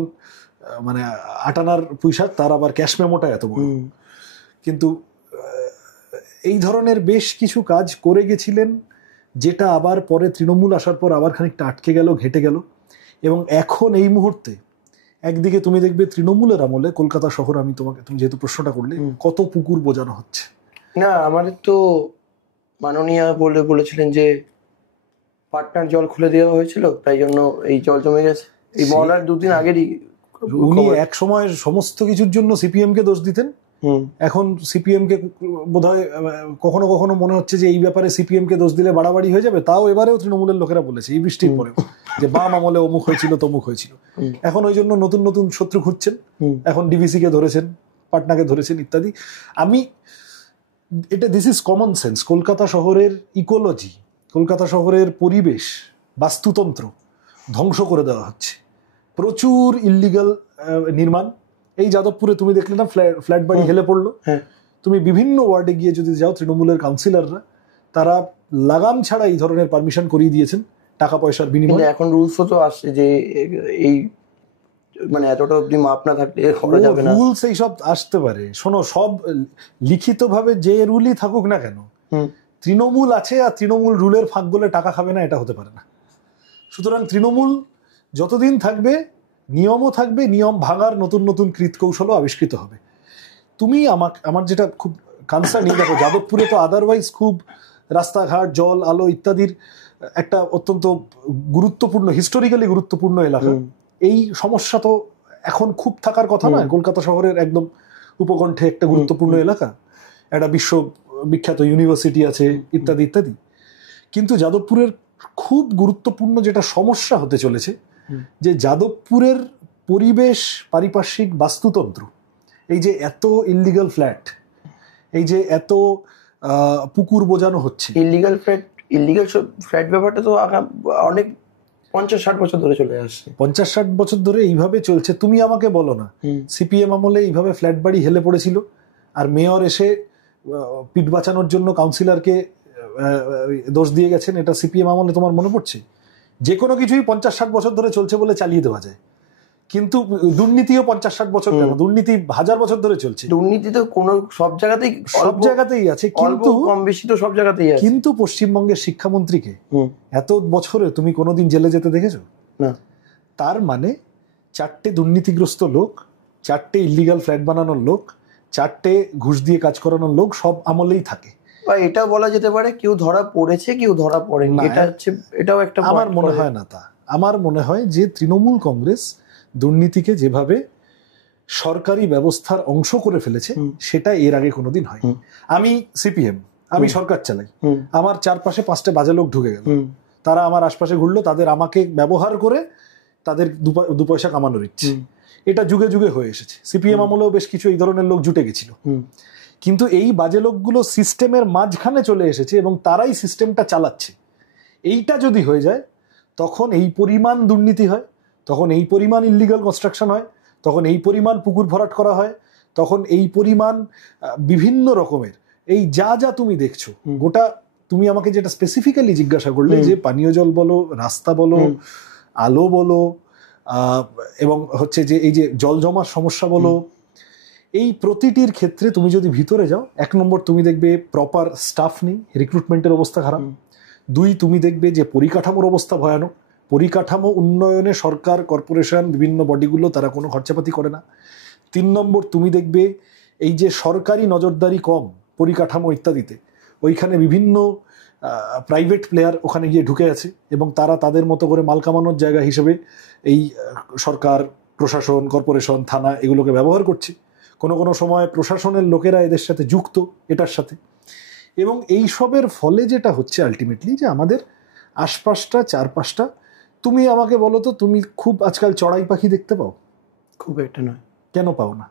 মানে আটানার পুঁইশাক, তার আবার ক্যাশ মেমোটা এত বড়। কিন্তু এই ধরনের বেশ কিছু কাজ করে গেছিলেন, যেটা আবার পরে তৃণমূল আসার পর আবার খানিকটা আটকে গেল, ঘেটে গেল। এবং এখন এই মুহূর্তে একদিকে তুমি দেখবে তৃণমূলের আমলে কলকাতা শহর, তুমি যেহেতু প্রশ্নটা করলে, কত পুকুর বোঝানো হচ্ছে। না, আমাদের তো মাননীয় বলেছিলেন যে পাটনার জল খুলে দেওয়া হয়েছিল, তাই জন্য এই জল জমে গেছে। এই মহলার দুদিন আগেরই উনি এক সময় সমস্ত কিছুর জন্য সিপিএম কে দোষ দিতেন। এখন সিপিএম কে বোধহয় কখনো কখনো মনে হচ্ছে যে এই ব্যাপারে সিপিএম কে দোষ দিলে বাড়াবাড়ি হয়ে যাবে। তাও এবারেও তৃণমূলের লোকেরা বলেছে এই বৃষ্টির পরেও যে বাম আমলে অমুক হয়েছিল, তমুক হয়েছিল। এখন ওই জন্য নতুন নতুন শত্রু খুঁজছেন। এখন ডিভিসি কে ধরেছেন, পাটনাকে ধরেছেন ইত্যাদি। This is common sense. Kolkata শহরের ইকোলজি, কলকাতা শহরের পরিবেশ, বাস্তুতন্ত্র ধ্বংস করে দেওয়া হচ্ছে। প্রচুর ইল্লিগাল নির্মাণ। এই যাদবপুরে তুমি দেখলে না, ফ্ল্যাট বাড়ি হেলে পড়লো। তুমি বিভিন্ন ওয়ার্ডে গিয়ে যদি যাও, তৃণমূলের কাউন্সিলররা তারা লাগাম ছাড়া এই ধরনের পারমিশন করিয়ে দিয়েছেন টাকা পয়সার বিনিময়ে। এখন রুলসও তো আসছে যে এই মানে এতটা অবধি মাপ না থাকলে করা যাবে না। রুলস এইসব আসতে পারে, শোনো, সব লিখিতভাবে যে রুলই থাকুক না কেন, তৃণমূল আছে আর তৃণমূল রুলের ফাঁক বলে টাকা খাবে না, এটা হতে পারে না। সুতরাং তৃণমূল যতদিন থাকবে নিয়মও থাকবে, নিয়ম ভাঙার নতুন নতুন কৃতকৌশলও আবিষ্কৃত হবে। তুমি আমার যেটা খুব কনসার্ন, দেখো যাদবপুরে তো আদারওয়াইজ খুব রাস্তাঘাট, জল, আলো ইত্যাদির একটা অত্যন্ত গুরুত্বপূর্ণ, হিস্টোরিক্যালি গুরুত্বপূর্ণ এলাকা। এই সমস্যা তো এখন খুব থাকার কথা নয়। কলকাতা শহরের একদম উপকণ্ঠে একটা গুরুত্বপূর্ণ এলাকা, একটা বিশ্ববিখ্যাত ইউনিভার্সিটি আছে ইত্যাদি ইত্যাদি। কিন্তু যাদবপুরের খুব গুরুত্বপূর্ণ যেটা সমস্যা হতে চলেছে, যে যাদবপুরের পরিবেশ, পারিপার্শ্বিক বাস্তুতন্ত্র, এই যে এত ইললিগাল ফ্ল্যাট, এই যে এত পুকুর বোঝানো হচ্ছে, ইললিগাল ফ্ল্যাট ব্যাপারটা তো অনেক 50-60 বছর ধরে চলে আসছে। 50-60 বছর ধরে এইভাবে চলছে। তুমি আমাকে বলো না সিপিএম আমলে এইভাবে ফ্ল্যাট বাড়ি হেলে পড়েছিল আর মেয়র এসে পিঠ বাঁচানোর জন্য কাউন্সিলরকে দোষ দিয়ে গেছেন, এটা সিপিএম আমলে তোমার মনে পড়ছে? যে কোনো কিছুই 50-60 বছর ধরে চলছে বলে চালিয়ে দেওয়া যায়, কিন্তু দুর্নীতিও 50-60 বছর কেন, দুর্নীতি 1000 বছর ধরে চলছে। দুর্নীতি তো সব জায়গাতেই আছে, কিন্তু কম বেশি তো সব জায়গাতেই আছে। কিন্তু পশ্চিমবঙ্গের শিক্ষামন্ত্রীকে এত বছরে তুমি কোনোদিন জেলে যেতে দেখেছো? না। তার মানে 4টে দুর্নীতিগ্রস্ত লোক, 4টে ইল্লিগাল ফ্ল্যাট বানানোর লোক, 4টে ঘুষ দিয়ে কাজ করানোর লোক সব আমলেই থাকে। বা এটা বলা যেতে পারে কেউ ধরা পড়েছে, কেউ ধরা পড়েনি। এটাও একটা, আমার মনে হয় না তা। আমার মনে হয় যে তৃণমূল কংগ্রেস দুর্নীতিকে যেভাবে সরকারি ব্যবস্থার অংশ করে ফেলেছে, সেটা এর আগে কোনোদিন হয়নি। আমি সিপিএম, আমি সরকার চালাই, আমার চারপাশে 5টে বাজে লোক ঢুকে গেল, তারা আমার আশপাশে ঘুরলো, আমাকে ব্যবহার করে তাদের দু পয়সা কামানোর ইচ্ছে, এটা যুগে যুগে হয়ে এসেছে। সিপিএম আমলেও বেশ কিছু এই ধরনের লোক জুটে গেছিল, কিন্তু এই বাজে লোকগুলো সিস্টেমের মাঝখানে চলে এসেছে এবং তারাই সিস্টেমটা চালাচ্ছে। এইটা যদি হয়ে যায়, তখন এই পরিমাণ দুর্নীতি হয়, তখন এই পরিমাণ ইল্লিগাল কনস্ট্রাকশন হয়, তখন এই পরিমাণ পুকুর ভরাট করা হয়, তখন এই পরিমাণ বিভিন্ন রকমের এই যা যা তুমি দেখছো, গোটা তুমি আমাকে যেটা স্পেসিফিক্যালি জিজ্ঞাসা করলে, যে পানীয় জল বলো, রাস্তা বলো, আলো বলো, এবং হচ্ছে যে এই যে জল জমার সমস্যা বলো, এই প্রতিটির ক্ষেত্রে তুমি যদি ভিতরে যাও, 1 নম্বর তুমি দেখবে প্রপার স্টাফ নেই, রিক্রুটমেন্টের অবস্থা খারাপ। 2 তুমি দেখবে যে পরিকাঠামোর অবস্থা ভয়ানক। পরিকাঠামো উন্নয়নে সরকার, কর্পোরেশন, বিভিন্ন বডিগুলো তারা কোনো খরচাপাতি করে না। 3 নম্বর তুমি দেখবে এই যে সরকারি নজরদারি কম পরিকাঠামো ইত্যাদিতে, ওইখানে বিভিন্ন প্রাইভেট প্লেয়ার ওখানে গিয়ে ঢুকে আছে এবং তারা তাদের মতো করে মাল কামানোর জায়গা হিসেবে এই সরকার, প্রশাসন, কর্পোরেশন, থানা এগুলোকে ব্যবহার করছে। কোনো কোনো সময় প্রশাসনের লোকেরা এদের সাথে যুক্ত এটার সাথে। এবং এই সবের ফলে যেটা হচ্ছে আলটিমেটলি যে আমাদের আশপাশটা, চারপাশটা, তুমি আমাকে বলো তো, তুমি খুব আজকাল চড়াই পাখি দেখতে পাও? খুব একটা নয়। কেন পাও না?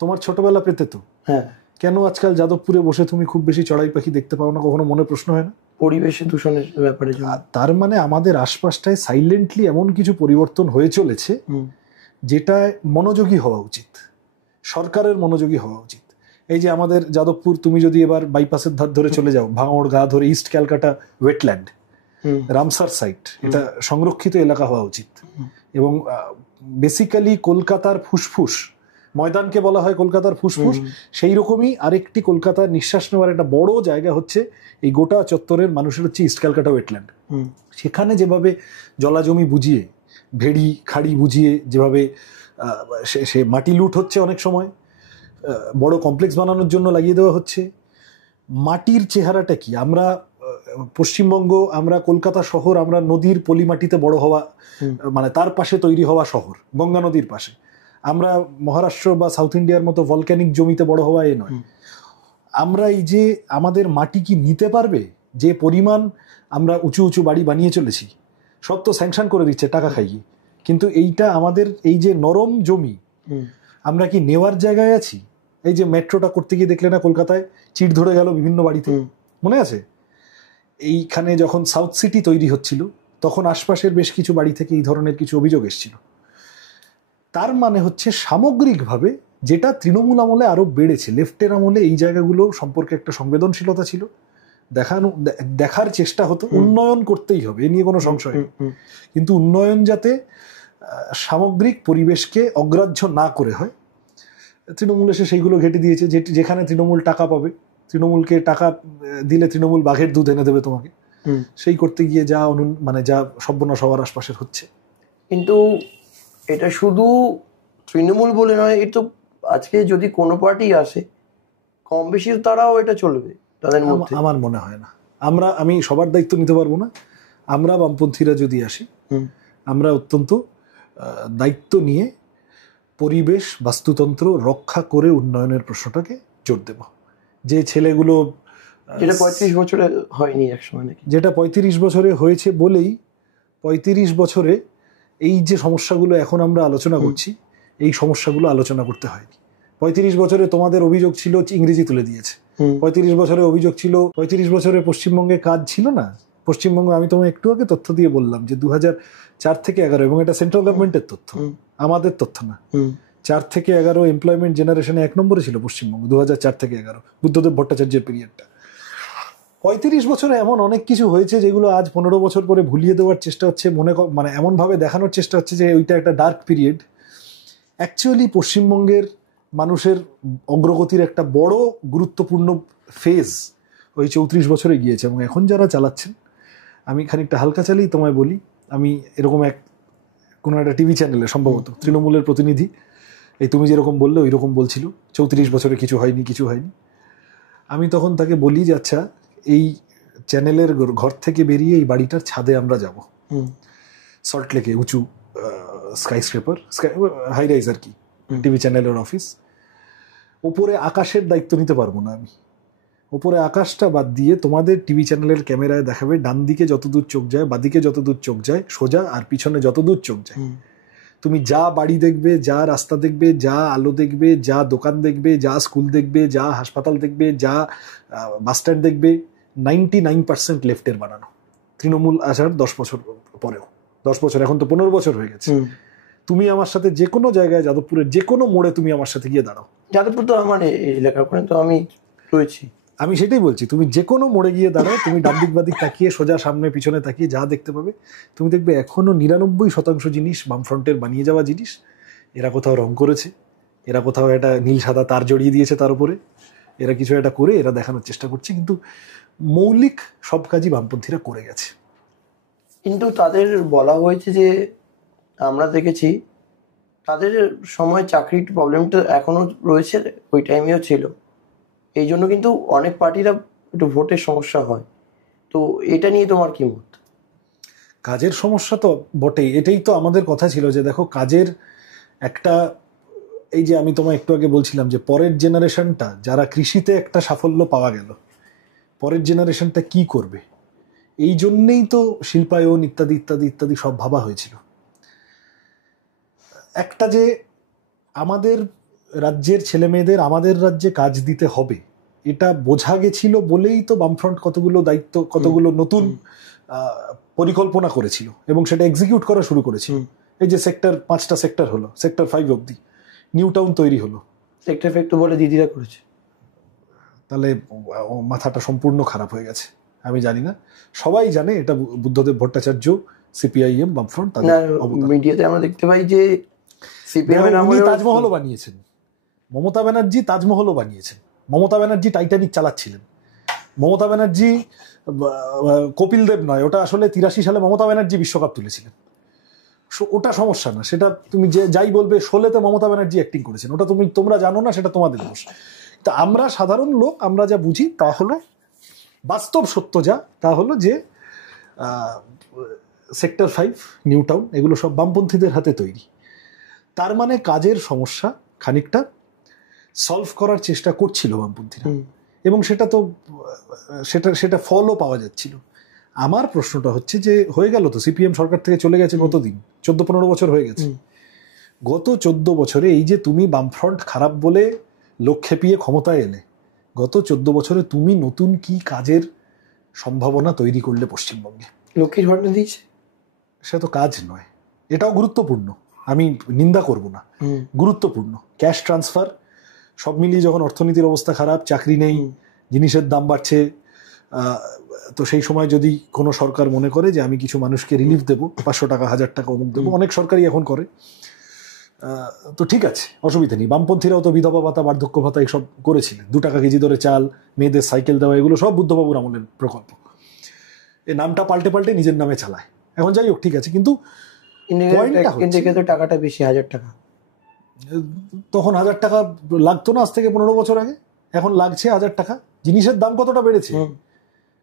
তোমার ছোটবেলা পেতে তো। হ্যাঁ। কেন আজকাল যাদবপুরে বসে তুমি খুব বেশি চড়াই পাখি দেখতে পাও না? কখনো মনে প্রশ্ন হয় না? পরিবেশে দূষণের ব্যাপারে। তার মানে আমাদের আশপাশটায় সাইলেন্টলি এমন কিছু পরিবর্তন হয়ে চলেছে যেটা মনোযোগী হওয়া উচিত, সরকারের মনোযোগী হওয়া উচিত। এই যে আমাদের যাদবপুর, তুমি যদি এবার বাইপাসের ধার ধরে চলে যাও, ভাঙড় গা ধরে East Calcutta wetland, Ramsar site, এটা সংরক্ষিত এলাকা হওয়া উচিত। এবং বেসিক্যালি কলকাতার ফুসফুস, ময়দানকে বলা হয় কলকাতার ফুসফুস, সেই রকমই আরেকটি কলকাতার নিঃশ্বাস নেওয়ার একটা বড় জায়গা হচ্ছে এই গোটা চত্বরের মানুষের হচ্ছে ইস্ট ক্যালকাটা ওয়েটল্যান্ড। সেখানে যেভাবে জলাজমি বুঝিয়ে, ভেড়ি খাড়ি বুঝিয়ে যেভাবে সে মাটি লুট হচ্ছে, অনেক সময় বড় কমপ্লেক্স বানানোর জন্য লাগিয়ে দেওয়া হচ্ছে। মাটির চেহারাটা কি? আমরা পশ্চিমবঙ্গ, আমরা কলকাতা শহর, আমরা নদীর পলিমাটিতে বড় হওয়া, মানে তার পাশে তৈরি হওয়া শহর, গঙ্গা নদীর পাশে। আমরা মহারাষ্ট্র বা সাউথ ইন্ডিয়ার মতো ভলক্যানিক জমিতে বড় হওয়া এ নয়। আমরা এই যে আমাদের মাটি কি নিতে পারবে? যে পরিমাণ আমরা উঁচু উঁচু বাড়ি বানিয়ে চলেছি, সব তো স্যাংশন করে দিচ্ছে টাকা খাইয়ে, কিন্তু এইটা আমাদের এই যে নরম জমি, আমরা কি নেওয়ার জায়গায় আছি? এই যে মেট্রোটা করতে গিয়ে দেখলে না কলকাতায় চিট ধরে গেল বিভিন্ন বাড়িতে, মনে আছে? এইখানে যখন সাউথ সিটি তৈরি হচ্ছিল তখন আশপাশের বেশ কিছু বাড়ি থেকে এই ধরনের কিছু অভিযোগ এসেছিল। তার মানে হচ্ছে সামগ্রিকভাবে যেটা তৃণমূল আমলে আরো বেড়েছে, লেফটের আমলে এই জায়গাগুলো সম্পর্কে একটা সংবেদনশীলতা ছিল, দেখার চেষ্টা হতো। উন্নয়ন করতেই হবে, এ নিয়ে কোনো সংশয় নেই, কিন্তু উন্নয়ন যাতে সামগ্রিক পরিবেশকে অগ্রাহ্য না করে হয়, তৃণমূল এসে সেইগুলো ঘেঁটে দিয়েছে। যেখানে তৃণমূল টাকা পাবে, তৃণমূলকে টাকা দিলে তৃণমূল বাঘের দুধ এনে দেবে তোমাকে, সেই করতে গিয়ে যা মানে যা সর্বনাশ হওয়ার আশপাশের হচ্ছে। কিন্তু এটা শুধু তৃণমূল বলে নয়, এ তো আজকে যদি কোনো পার্টি আসে কম বেশি তারাও এটা চলবে তাদের মধ্যে। আমার মনে হয় না। আমি সবার দায়িত্ব নিতে পারবো না। আমরা বামপন্থীরা যদি আসি, আমরা অত্যন্ত দায়িত্ব নিয়ে পরিবেশ, বাস্তুতন্ত্র রক্ষা করে উন্নয়নের প্রশ্নটাকে জোর দেব। যে ছেলেগুলো, যেটা 35 বছরে হয়নি একসময়, নাকি যেটা 35 বছরে হয়েছে বলেই 35 বছরে এই যে সমস্যাগুলো এখন আমরা আলোচনা করছি, এই সমস্যাগুলো আলোচনা করতে হয়নি। 35 বছরে তোমাদের অভিযোগ ছিল ইংরেজি তুলে দিয়েছে, 35 বছরে অভিযোগ ছিল, 35 বছরে পশ্চিমবঙ্গে কাজ ছিল না। পশ্চিমবঙ্গ, আমি তোমায় একটু আগে তথ্য দিয়ে বললাম যে 2004 থেকে 11, এবং এটা সেন্ট্রাল গভর্নমেন্টের তথ্য, আমাদের তথ্য না। 4 থেকে 11 এমপ্লয়মেন্ট জেনারেশনে 1 নম্বরে ছিল পশ্চিমবঙ্গ 2004 থেকে 11, বুদ্ধদেব ভট্টাচার্যের পিরিয়ডটা। 35 বছরে এমন অনেক কিছু হয়েছে যেগুলো আজ 15 বছর পরে ভুলিয়ে দেওয়ার চেষ্টা হচ্ছে, মানে এমনভাবে দেখানোর চেষ্টা হচ্ছে যে ওইটা একটা ডার্ক পিরিয়ড। অ্যাকচুয়ালি পশ্চিমবঙ্গের মানুষের অগ্রগতির একটা বড় গুরুত্বপূর্ণ ফেজ ওই 34 বছরে গিয়েছে। এবং এখন যারা চালাচ্ছেন, আমি খানিকটা হালকা চালিয়ে তোমায় বলি, আমি এরকম কোনো একটা টিভি চ্যানেলে সম্ভবত তৃণমূলের প্রতিনিধি, এই তুমি যেরকম বললে ওই রকম বলছিল 34 বছরে কিছু হয়নি। আমি তখন তাকে বলি যে আচ্ছা, এই চ্যানেলের ঘর থেকে বেরিয়ে এই বাড়িটার ছাদে আমরা যাব, সল্টলেকে উঁচু স্কাইস্ক্রেপার, হাই রাইজ আর কি, টিভি চ্যানেলের অফিস। ওপরে আকাশের দায়িত্ব নিতে পারবো না আমি। ওপরে আকাশটা বাদ দিয়ে তোমাদের টিভি চ্যানেলের ক্যামেরায় দেখাবে ডান দিকে যতদূর চোখ যায়, বাদিকে যতদূর চোখ যায়, সোজা, আর পিছনে যতদূর চোখ যায়, তুমি যা বাড়ি দেখবে, যা রাস্তা দেখবে, যা আলো দেখবে, যা দোকান দেখবে, যা স্কুল দেখবে, যা হাসপাতাল দেখবে, যা বাসস্ট্যান্ড দেখবে, 99% লেফটের বানানো। তৃণমূল আসার 10 বছর পরেও, 10 বছর, এখন তো 15 বছর হয়ে গেছে। তুমি আমার সাথে যে কোনো জায়গায়, যাদবপুরের যে কোনো মোড়ে তুমি আমার সাথে গিয়ে দাঁড়াও, যাদবপুর তো আমার এলাকা, ওখানে তো আমি রয়েছি, আমি সেটাই বলছি, তুমি যে কোনো মোড়ে গিয়ে দাঁড়াও, তুমি ডান দিক বাদিক তাকিয়ে, সোজা সামনে পিছনে তাকিয়ে যা দেখতে পাবে, তুমি দেখবে এখনো 99% জিনিস বামফ্রন্টের বানিয়ে যাওয়া জিনিস। এরা কোথাও রং করেছে, এরা কোথাও একটা নীল সাদা তার জড়িয়ে দিয়েছে তার উপরে, এরা কিছু একটা করে এরা দেখানোর চেষ্টা করছে, কিন্তু মৌলিক সব কাজই বামপন্থীরা করে গেছে। কিন্তু তাদের বলা হয়েছে যে, আমরা দেখেছি তাদের সময় চাকরির প্রবলেমটা এখনো রয়েছে, ওই টাইমেও ছিল। এই জন্য কিন্তু অনেক পার্টিরা একটু ভোটের সমস্যা হয়। তো এটা নিয়ে তোমার কি মত? কাজের সমস্যা তো বটেই, এটাই তো আমাদের কথা ছিল যে দেখো কাজের একটা, এই যে আমি তোমায় একটু আগে বলছিলাম যে পরের জেনারেশনটা যারা কৃষিতে একটা সাফল্য পাওয়া গেল, পরের জেনারেশনটা কি করবে, এই জন্যেই তো শিল্পায়ন ইত্যাদি ইত্যাদি ইত্যাদি সব ভাবা হয়েছিল। একটা যে আমাদের রাজ্যের ছেলে মেয়েদের আমাদের রাজ্যে কাজ দিতে হবে এটা বোঝা গেছিল বলেই তো বামফ্রন্ট কতগুলো দায়িত্ব, কতগুলো নতুন পরিকল্পনা করেছিল এবং সেটা এক্সিকিউট করা শুরু করেছিল। এই যে সেক্টর 5টা সেক্টর হলো, সেক্টর 5 অব্দি নিউ টাউন তৈরি হলো। সেক্টর ফেক্টর বলে দিদিরা করেছে, তাহলে মাথাটা সম্পূর্ণ খারাপ হয়ে গেছে। আমি জানি না, সবাই জানে এটা বুদ্ধদেব ভট্টাচার্য, সিপিআইএম, বামফ্রন্ট, মিডিয়াতে আমরা দেখতে পাই যে উনি তাজমহলও বানিয়েছেন, মমতা ব্যানার্জি তাজমহলও বানিয়েছেন, মমতা ব্যানার্জি টাইটানিক চালাচ্ছিলেন, মমতা ব্যানার্জি কপিল দেব নয়, ওটা আসলে 83 সালে মমতা ব্যানার্জি বিশ্বকাপ তুলেছিলেন। ওটা সমস্যা না, সেটা তুমি যে যাই বলবে, শোলেতে মমতা ব্যানার্জি অ্যাক্টিং করেছেন, ওটা তোমরা জানো না, সেটা তোমাদের দোষ। তা আমরা সাধারণ লোক, আমরা যা বুঝি তা হলো বাস্তব সত্য, যা তা হলো যে সেক্টর 5, নিউ টাউন, এগুলো সব বামপন্থীদের হাতে তৈরি। তার মানে কাজের সমস্যা খানিকটা সলভ করার চেষ্টা করছিল বামপন্থীরা, এবং সেটা তো সেটা ফলও পাওয়া যাচ্ছিল। আমার প্রশ্নটা হচ্ছে যে হয়ে গেল তো, সিপিএম সরকার থেকে চলে গেছে কতদিন, 14-15 বছর হয়ে গেছে। গত 14 বছরে এই যে তুমি বামফ্রন্ট খারাপ বলে লোক খেপিয়ে ক্ষমতায় এলে, গত 14 বছরে তুমি নতুন কি কাজের সম্ভাবনা তৈরি করলে পশ্চিমবঙ্গে? লক্ষ্মীর ভান্ডার দিয়েছে, সে তো কাজ নয়, এটাও গুরুত্বপূর্ণ, আমি নিন্দা করব না, গুরুত্বপূর্ণ। ক্যাশ ট্রান্সফার সব মিলিয়ে যখন অর্থনীতির অবস্থা খারাপ, চাকরি নেই, জিনিসের দাম বাড়ছে, তো সেই সময় যদি কোনো সরকার মনে করে যে আমি কিছু মানুষকে রিলিফ দেবো, 500 টাকা 1000 টাকা অমুক দেবো, অনেক সরকারই এখন করে, তো ঠিক আছে, অসুবিধা নেই। বামপন্থীরাও তো বিধবা ভাতা, বার্ধক্য ভাতা এইসব করেছিলেন, 2 টাকা কেজি দরে চাল, মেয়েদের সাইকেল দেওয়া, এগুলো সব বুদ্ধবাবুর আমলের প্রকল্প। এই নামটা পাল্টে পাল্টে নিজের নামে চালায়। এখন যাই হোক, ঠিক আছে, কিন্তু টাকাটা বেশি, 1000 টাকা। তখন 1000 টাকা লাগতো না, আজ থেকে 15 বছর আগে, এখন লাগছে 1000 টাকা। জিনিসের দাম কতটা বেড়েছে,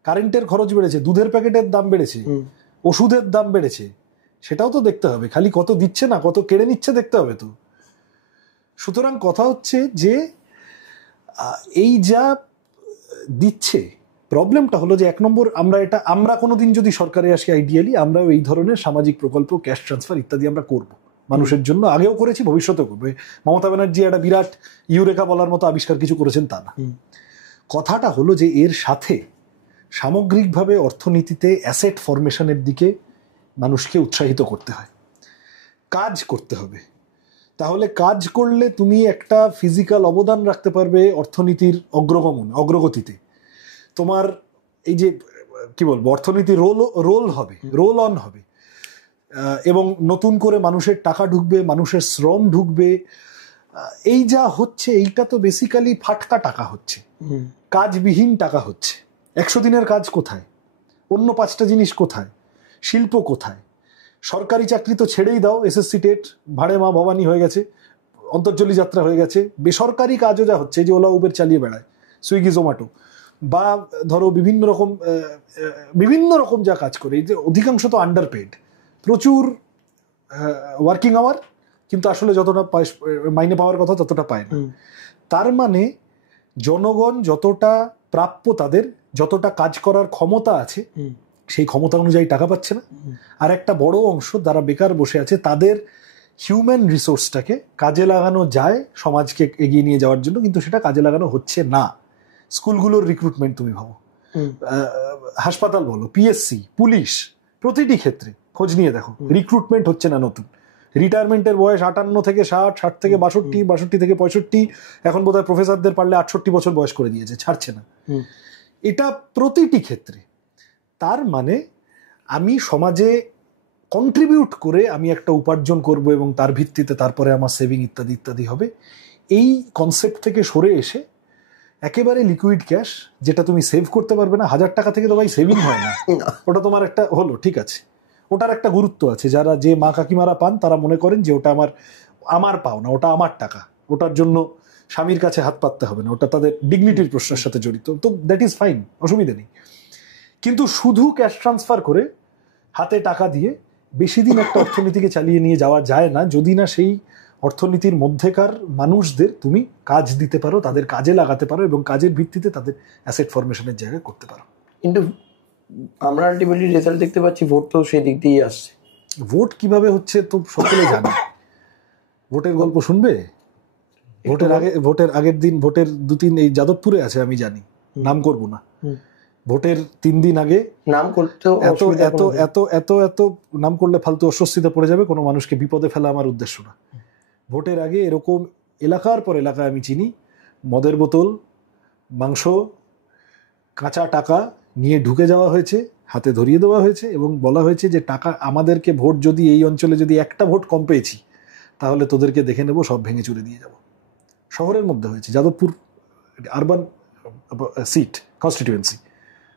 কারেন্টের খরচ বেড়েছে, দুধের প্যাকেটের দাম বেড়েছে, ওষুধের দাম বেড়েছে, সেটাও তো দেখতে হবে। খালি কত দিচ্ছে না, কত কেড়ে নিচ্ছে দেখতে হবে তো। সুতরাং কথা হচ্ছে যে এই যা দিচ্ছে, প্রবলেমটা হলো যে 1 নম্বর, আমরা কোনোদিন যদি সরকারে আসি, আইডিয়ালি আমরাও এই ধরনের সামাজিক প্রকল্প, ক্যাশ ট্রান্সফার ইত্যাদি আমরা করব মানুষের জন্য, আগেও করেছি, ভবিষ্যতেও করবে। মমতা ব্যানার্জি একটা বিরাট ইউরেকা বলার মতো আবিষ্কার কিছু করেছেন তা না। কথাটা হলো যে এর সাথে সামগ্রিকভাবে অর্থনীতিতে অ্যাসেট ফরমেশনের দিকে মানুষকে উৎসাহিত করতে হয়, কাজ করতে হবে। তাহলে কাজ করলে তুমি একটা ফিজিক্যাল অবদান রাখতে পারবে অর্থনীতির অগ্রগতিতে। তোমার এই যে কি বলবো, অর্থনীতি রোল অন হবে, এবং নতুন করে মানুষের টাকা ঢুকবে, মানুষের শ্রম ঢুকবে। এই যা হচ্ছে, এইটা তো বেসিক্যালি ফাটকা টাকা হচ্ছে, কাজবিহীন টাকা হচ্ছে। 100 দিনের কাজ কোথায়, অন্য 5টা জিনিস কোথায়, শিল্প কোথায়, সরকারি চাকরি তো ছেড়েই দাও, এসএসসি টেট ভাড়ে মা ভবানী হয়ে গেছে, অন্তর্জলি যাত্রা হয়ে গেছে। বেসরকারি কাজও যা হচ্ছে, যে ওলা উবের চালিয়ে বেড়ায়, সুইগি জোম্যাটো, বা ধরো বিভিন্ন রকম যা কাজ করে, এই যে অধিকাংশ তো আন্ডারপেড, প্রচুর ওয়ার্কিং আওয়ার, কিন্তু আসলে যতটা মাইনে পাওয়ার কথা ততটা পায় না। তার মানে জনগণ যতটা প্রাপ্য, তাদের যতটা কাজ করার ক্ষমতা আছে, সেই ক্ষমতা অনুযায়ী টাকা পাচ্ছে না। আর একটা বড় অংশ যারা বেকার বসে আছে, তাদের হিউম্যান রিসোর্সটাকে কাজে লাগানো যায় সমাজকে এগিয়ে নিয়ে যাওয়ার জন্য, কিন্তু সেটা কাজে লাগানো হচ্ছে না। স্কুলগুলোর রিক্রুটমেন্ট তুমি ভাবো, হাসপাতাল বলো, পিএসসি, পুলিশ, প্রতিটি ক্ষেত্রে খোঁজ নিয়ে দেখো, রিক্রুটমেন্ট হচ্ছে না নতুন। রিটায়ারমেন্টের বয়স 58 থেকে 60, 60 থেকে 62, 62 থেকে 65, এখন বোধহয় প্রফেসরদের পারলে 68 বছর বয়স করে দিয়েছে, ছাড়ছে না। এটা প্রতিটি ক্ষেত্রে। তার মানে আমি সমাজে কন্ট্রিবিউট করে আমি একটা উপার্জন করব, এবং তার ভিত্তিতে তারপরে আমার সেভিং ইত্যাদি ইত্যাদি হবে। এই কনসেপ্ট থেকে সরে এসে একেবারে লিকুইড ক্যাশ, যেটা তুমি সেভ করতে পারবে না। 1000 টাকা থেকে তো ভাই সেভিং হয় না, ওটা তোমার একটা হলো, ঠিক আছে, ওটার একটা গুরুত্ব আছে। যারা যে মা কাকিমারা পান, তারা মনে করেন যে ওটা আমার পাও না, ওটা আমার টাকা, ওটার জন্য স্বামীর কাছে হাত পাততে হবে না, ওটা তাদের ডিগনিটির প্রশ্নের সাথে জড়িত, তো দ্যাট ইজ ফাইন, অসুবিধা নেই। কিন্তু শুধু ক্যাশ ট্রান্সফার করে হাতে টাকা দিয়ে বেশি দিন একটা অর্থনীতিকে চালিয়ে নিয়ে যাওয়া যায় না, যদি না সেই অর্থনীতির মধ্যেকার মানুষদের তুমি কাজ দিতে পারো, তাদের কাজে লাগাতে পারো এবং কাজের ভিত্তিতে তাদের অ্যাসেট ফরমেশনের জায়গায় করতে পারো। কিন্তু আমরা আলটিমেটলি রেজাল্ট দেখতে পাচ্ছি ভোট তো সেই দিক দিয়েই আসছে। ভোট কিভাবে হচ্ছে তো সকলে জানে। ভোটের গল্প শুনবে? ভোটের আগের দিন, ভোটের 2-3 এই যাদবপুরে আছে আমি জানি, নাম করব না, ভোটের 3 দিন আগে নাম করতেও এত এত এত এত এত নাম করলে ফালতু অস্বস্তিতে পড়ে যাবে, কোনো মানুষকে বিপদে ফেলা আমার উদ্দেশ্য না। ভোটের আগে এরকম এলাকার পর এলাকা আমি চিনি, মদের বোতল, মাংস, কাঁচা টাকা নিয়ে ঢুকে যাওয়া হয়েছে, হাতে ধরিয়ে দেওয়া হয়েছে এবং বলা হয়েছে যে টাকা আমাদেরকে ভোট যদি এই অঞ্চলে যদি একটা ভোট কম পেয়েছি তাহলে তোদেরকে দেখে নেব, সব ভেঙে চুরে দিয়ে যাব। শহরের মধ্যে হয়েছে, যাদবপুর আরবান সিট কনস্টিটিউয়েন্সি।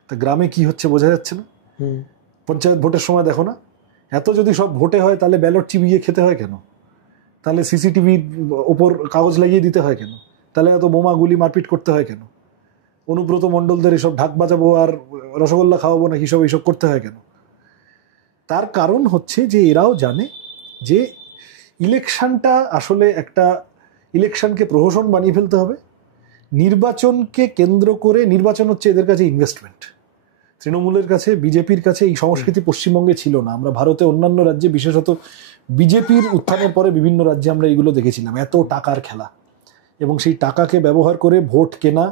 তা গ্রামে কি হচ্ছে বোঝা যাচ্ছে না। পঞ্চায়েত ভোটের সময় দেখো না, এত যদি সব ভোটে হয় তাহলে ব্যালট চিবিয়ে খেতে হয় কেন? তাহলে সিসিটিভির ওপর কাগজ লাগিয়ে দিতে হয় কেন? তাহলে এত বোমা গুলি মারপিট করতে হয় কেন? অনুব্রত মণ্ডলদের এসব ঢাক বাজাবো আর রসগোল্লা খাওয়াবো না হিসব এইসব করতে হয় কেন? তার কারণ হচ্ছে যে এরাও জানে যে ইলেকশনটা আসলে একটা, ইলেকশনকে প্রহসন বানিয়ে ফেলতে হবে। নির্বাচনকে কেন্দ্র করে, নির্বাচন হচ্ছে এদের কাছে ইনভেস্টমেন্ট। তৃণমূলের কাছে, বিজেপির কাছে এই সংস্কৃতি পশ্চিমবঙ্গে ছিল না। আমরা ভারতে অন্যান্য রাজ্যে, বিশেষত বিজেপির উত্থানের পরে বিভিন্ন রাজ্যে আমরা এগুলো দেখেছিলাম, এত টাকার খেলা এবং সেই টাকাকে ব্যবহার করে ভোট কেনা।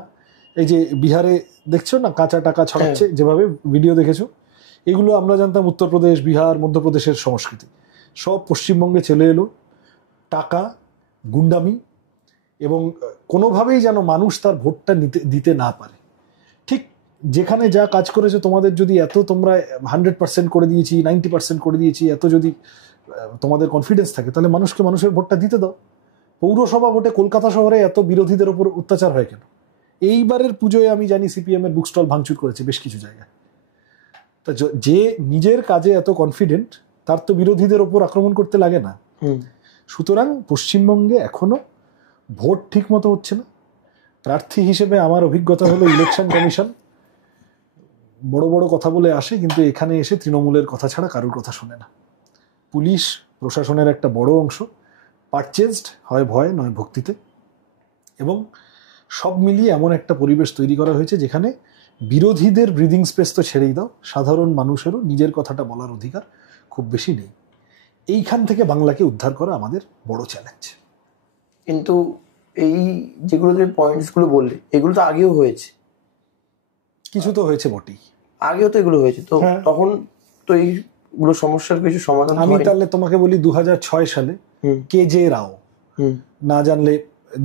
এই যে বিহারে দেখছো না কাঁচা টাকা ছড়াচ্ছে, যেভাবে ভিডিও দেখেছো, এগুলো আমরা জানতাম উত্তরপ্রদেশ, বিহার, মধ্যপ্রদেশের সংস্কৃতি। সব পশ্চিমবঙ্গে চলে এলো টাকা, গুন্ডামি এবং কোনোভাবেই যেন মানুষ তার ভোটটা দিতে না পারে। ঠিক যেখানে যা কাজ করেছে, তোমাদের যদি এত তোমরা 100% করে দিয়েছি, 90% করে দিয়েছি, এত যদি তোমাদের কনফিডেন্স থাকে তাহলে মানুষকে মানুষের ভোটটা দিতে দাও। পৌরসভা ভোটে কলকাতা শহরে এত বিরোধীদের ওপর অত্যাচার হয় কেন? এইবারের পুজোয় আমি জানি সিপিএম এর বুক স্টল ভাঙচুর করেছে বেশ কিছু জায়গায়। তা যে নিজের কাজে এত কনফিডেন্ট তার তো বিরোধীদের ওপর আক্রমণ করতে লাগে না। সুতরাং পশ্চিমবঙ্গে এখনো ভোট ঠিক মতো হচ্ছে না। প্রার্থী হিসেবে আমার অভিজ্ঞতা হলো ইলেকশন কমিশন বড় বড় কথা বলে আসে, কিন্তু এখানে এসে তৃণমূলের কথা ছাড়া কারোর কথা শোনে না। পুলিশ প্রশাসনের একটা বড় অংশ পারচেজড হয় ভয় নয় ভক্তিতে, এবং সব মিলিয়ে এমন একটা পরিবেশ তৈরি করা হয়েছে যেখানে বিরোধীদের ব্রিদিং স্পেস তো ছেড়েই দাও, সাধারণ মানুষেরও নিজের কথাটা বলার অধিকার খুব বেশি নেই। এইখান থেকে বাংলাকে উদ্ধার করা আমাদের বড় চ্যালেঞ্জ। কিন্তু এই যেগুলো তুমি পয়েন্টসগুলো বললে, এগুলো তো আগেও হয়েছে, কিছু তো হয়েছে বটেই, আগেও তো এগুলো হয়েছে। তো তখন তো এইগুলো সমস্যার কিছু সমাধান। আমি তাহলে তোমাকে বলি 2006 সালে কে জে রাও, না জানলে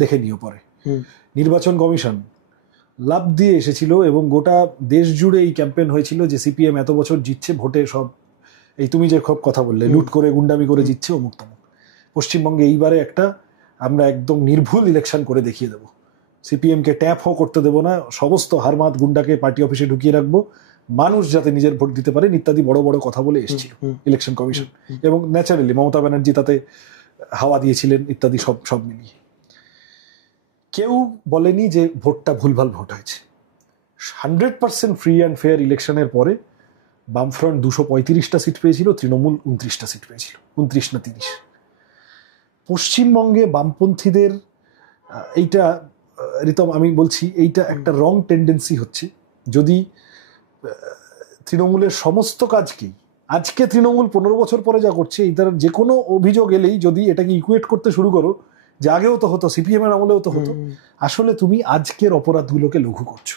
দেখে নিও পরে, নির্বাচন কমিশন লাভ দিয়ে এসেছিল এবং গোটা দেশ জুড়ে এই ক্যাম্পেইন হয়েছিল যে সিপিএম এত বছর জিতছে ভোটে, সব এই তুমি যে খুব কথা বললে লুট করে গুন্ডামি করে জিতছে অমুক তমুক। পশ্চিমবঙ্গে এইবারে একটা আমরা একদম নির্ভুল ইলেকশন করে দেখিয়ে দেবো, সিপিএমকে ট্যাপও করতে দেবো না, সমস্ত হারমাত গুন্ডাকে পার্টি অফিসে ঢুকিয়ে রাখবো, মানুষ যাতে নিজের ভোট দিতে পারে ইত্যাদি বড় বড় কথা বলে এসেছিল ইলেকশন কমিশন। এবং ন্যাচারালি মমতা ব্যানার্জি তাতে হাওয়া দিয়েছিলেন ইত্যাদি, সব মিলিয়ে কেউ বলেনি যে ভোটটা ভুলভাল ভোট হয়েছে। 100% ফ্রি অ্যান্ড ফেয়ার ইলেকশনের পরে বামফ্রন্ট 235টা সিট পেয়েছিল, তৃণমূল 29টা সিট পেয়েছিল, 29 না 30। পশ্চিমবঙ্গে বামপন্থীদের এইটা রিতম আমি বলছি, এইটা একটা রং টেন্ডেন্সি হচ্ছে। যদি তৃণমূলের সমস্ত কাজকেই আজকে তৃণমূল 15 বছর পরে যা করছে, এইটার যে কোনো অভিযোগ এলেই যদি এটাকে ইকুয়েট করতে শুরু করো যে আগেও তো হতো, সিপিএম এর আমলেও তো হতো, আসলে তুমি আজকের অপরাধগুলোকে লঘু করছো।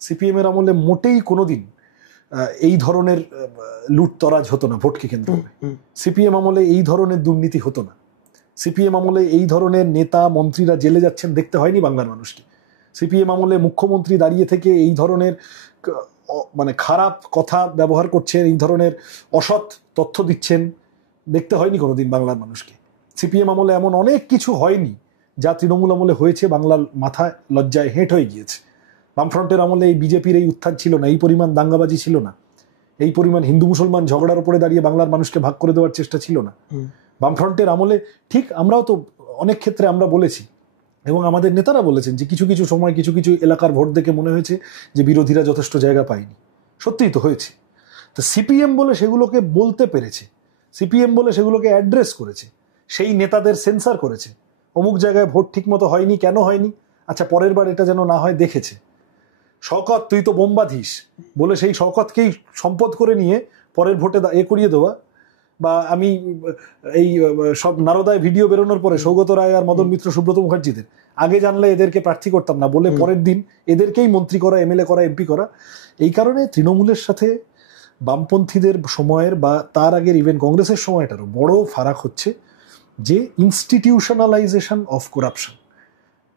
সিপিএম এর আমলে মোটেই কোনোদিন এই ধরনের লুটতরাজ হতো না ভোটকে কেন্দ্র করে, সিপিএম আমলে এই ধরনের দুর্নীতি হতো না, সিপিএম আমলে এই ধরনের নেতা মন্ত্রীরা জেলে যাচ্ছেন দেখতে হয়নি বাংলার মানুষকে, সিপিএম আমলে মুখ্যমন্ত্রী দাঁড়িয়ে থেকে এই ধরনের মানে খারাপ কথা ব্যবহার করছেন, এই ধরনের অসৎ তথ্য দিচ্ছেন দেখতে হয়নি কোনোদিন বাংলার মানুষকে। সিপিএম আমলে এমন অনেক কিছু হয়নি যা তৃণমূল আমলে হয়েছে, বাংলার মাথা লজ্জায় হেঁট হয়ে গিয়েছে। বামফ্রন্টের আমলে এই বিজেপির এই উত্থান ছিল না, এই পরিমাণ দাঙ্গাবাজি ছিল না, এই পরিমাণ হিন্দু মুসলমান ঝগড়ার উপরে দাঁড়িয়ে বাংলার মানুষকে ভাগ করে দেওয়ার চেষ্টা ছিল না। বামফ্রন্টের আমলে ঠিক আমরাও তো অনেক ক্ষেত্রে আমরা বলেছি এবং আমাদের নেতারা বলেছেন যে কিছু কিছু সময় কিছু কিছু এলাকার ভোট দেখে মনে হয়েছে যে বিরোধীরা যথেষ্ট জায়গা পায়নি, সত্যিই তো হয়েছে। তো সিপিএম বলে সেগুলোকে বলতে পেরেছে, সিপিএম বলে সেগুলোকে অ্যাড্রেস করেছে, সেই নেতাদের সেন্সার করেছে, অমুক জায়গায় ভোট ঠিক মতো হয়নি, কেন হয়নি, আচ্ছা পরের বার এটা যেন না হয় দেখেছে। শওকত তুই তো বোম বাঁধিস বলে সেই শওকতকেই সম্পদ করে নিয়ে পরের ভোটে করিয়ে দেওয়া, বা আমি এই সব নারদায় ভিডিও বেরোনোর পরে সৌগত রায় আর মদন মিত্র সুব্রত মুখার্জিদের আগে জানলে এদেরকে প্রার্থী করতাম না বলে পরের দিন এদেরকেই মন্ত্রী করা, এমএলএ করা, এমপি করা। এই কারণে তৃণমূলের সাথে বামপন্থীদের সময়ের বা তার আগের ইভেন কংগ্রেসের সময়টারও বড় ফারাক হচ্ছে যে ইনস্টিটিউশনালাইজেশন অফ করাপশন।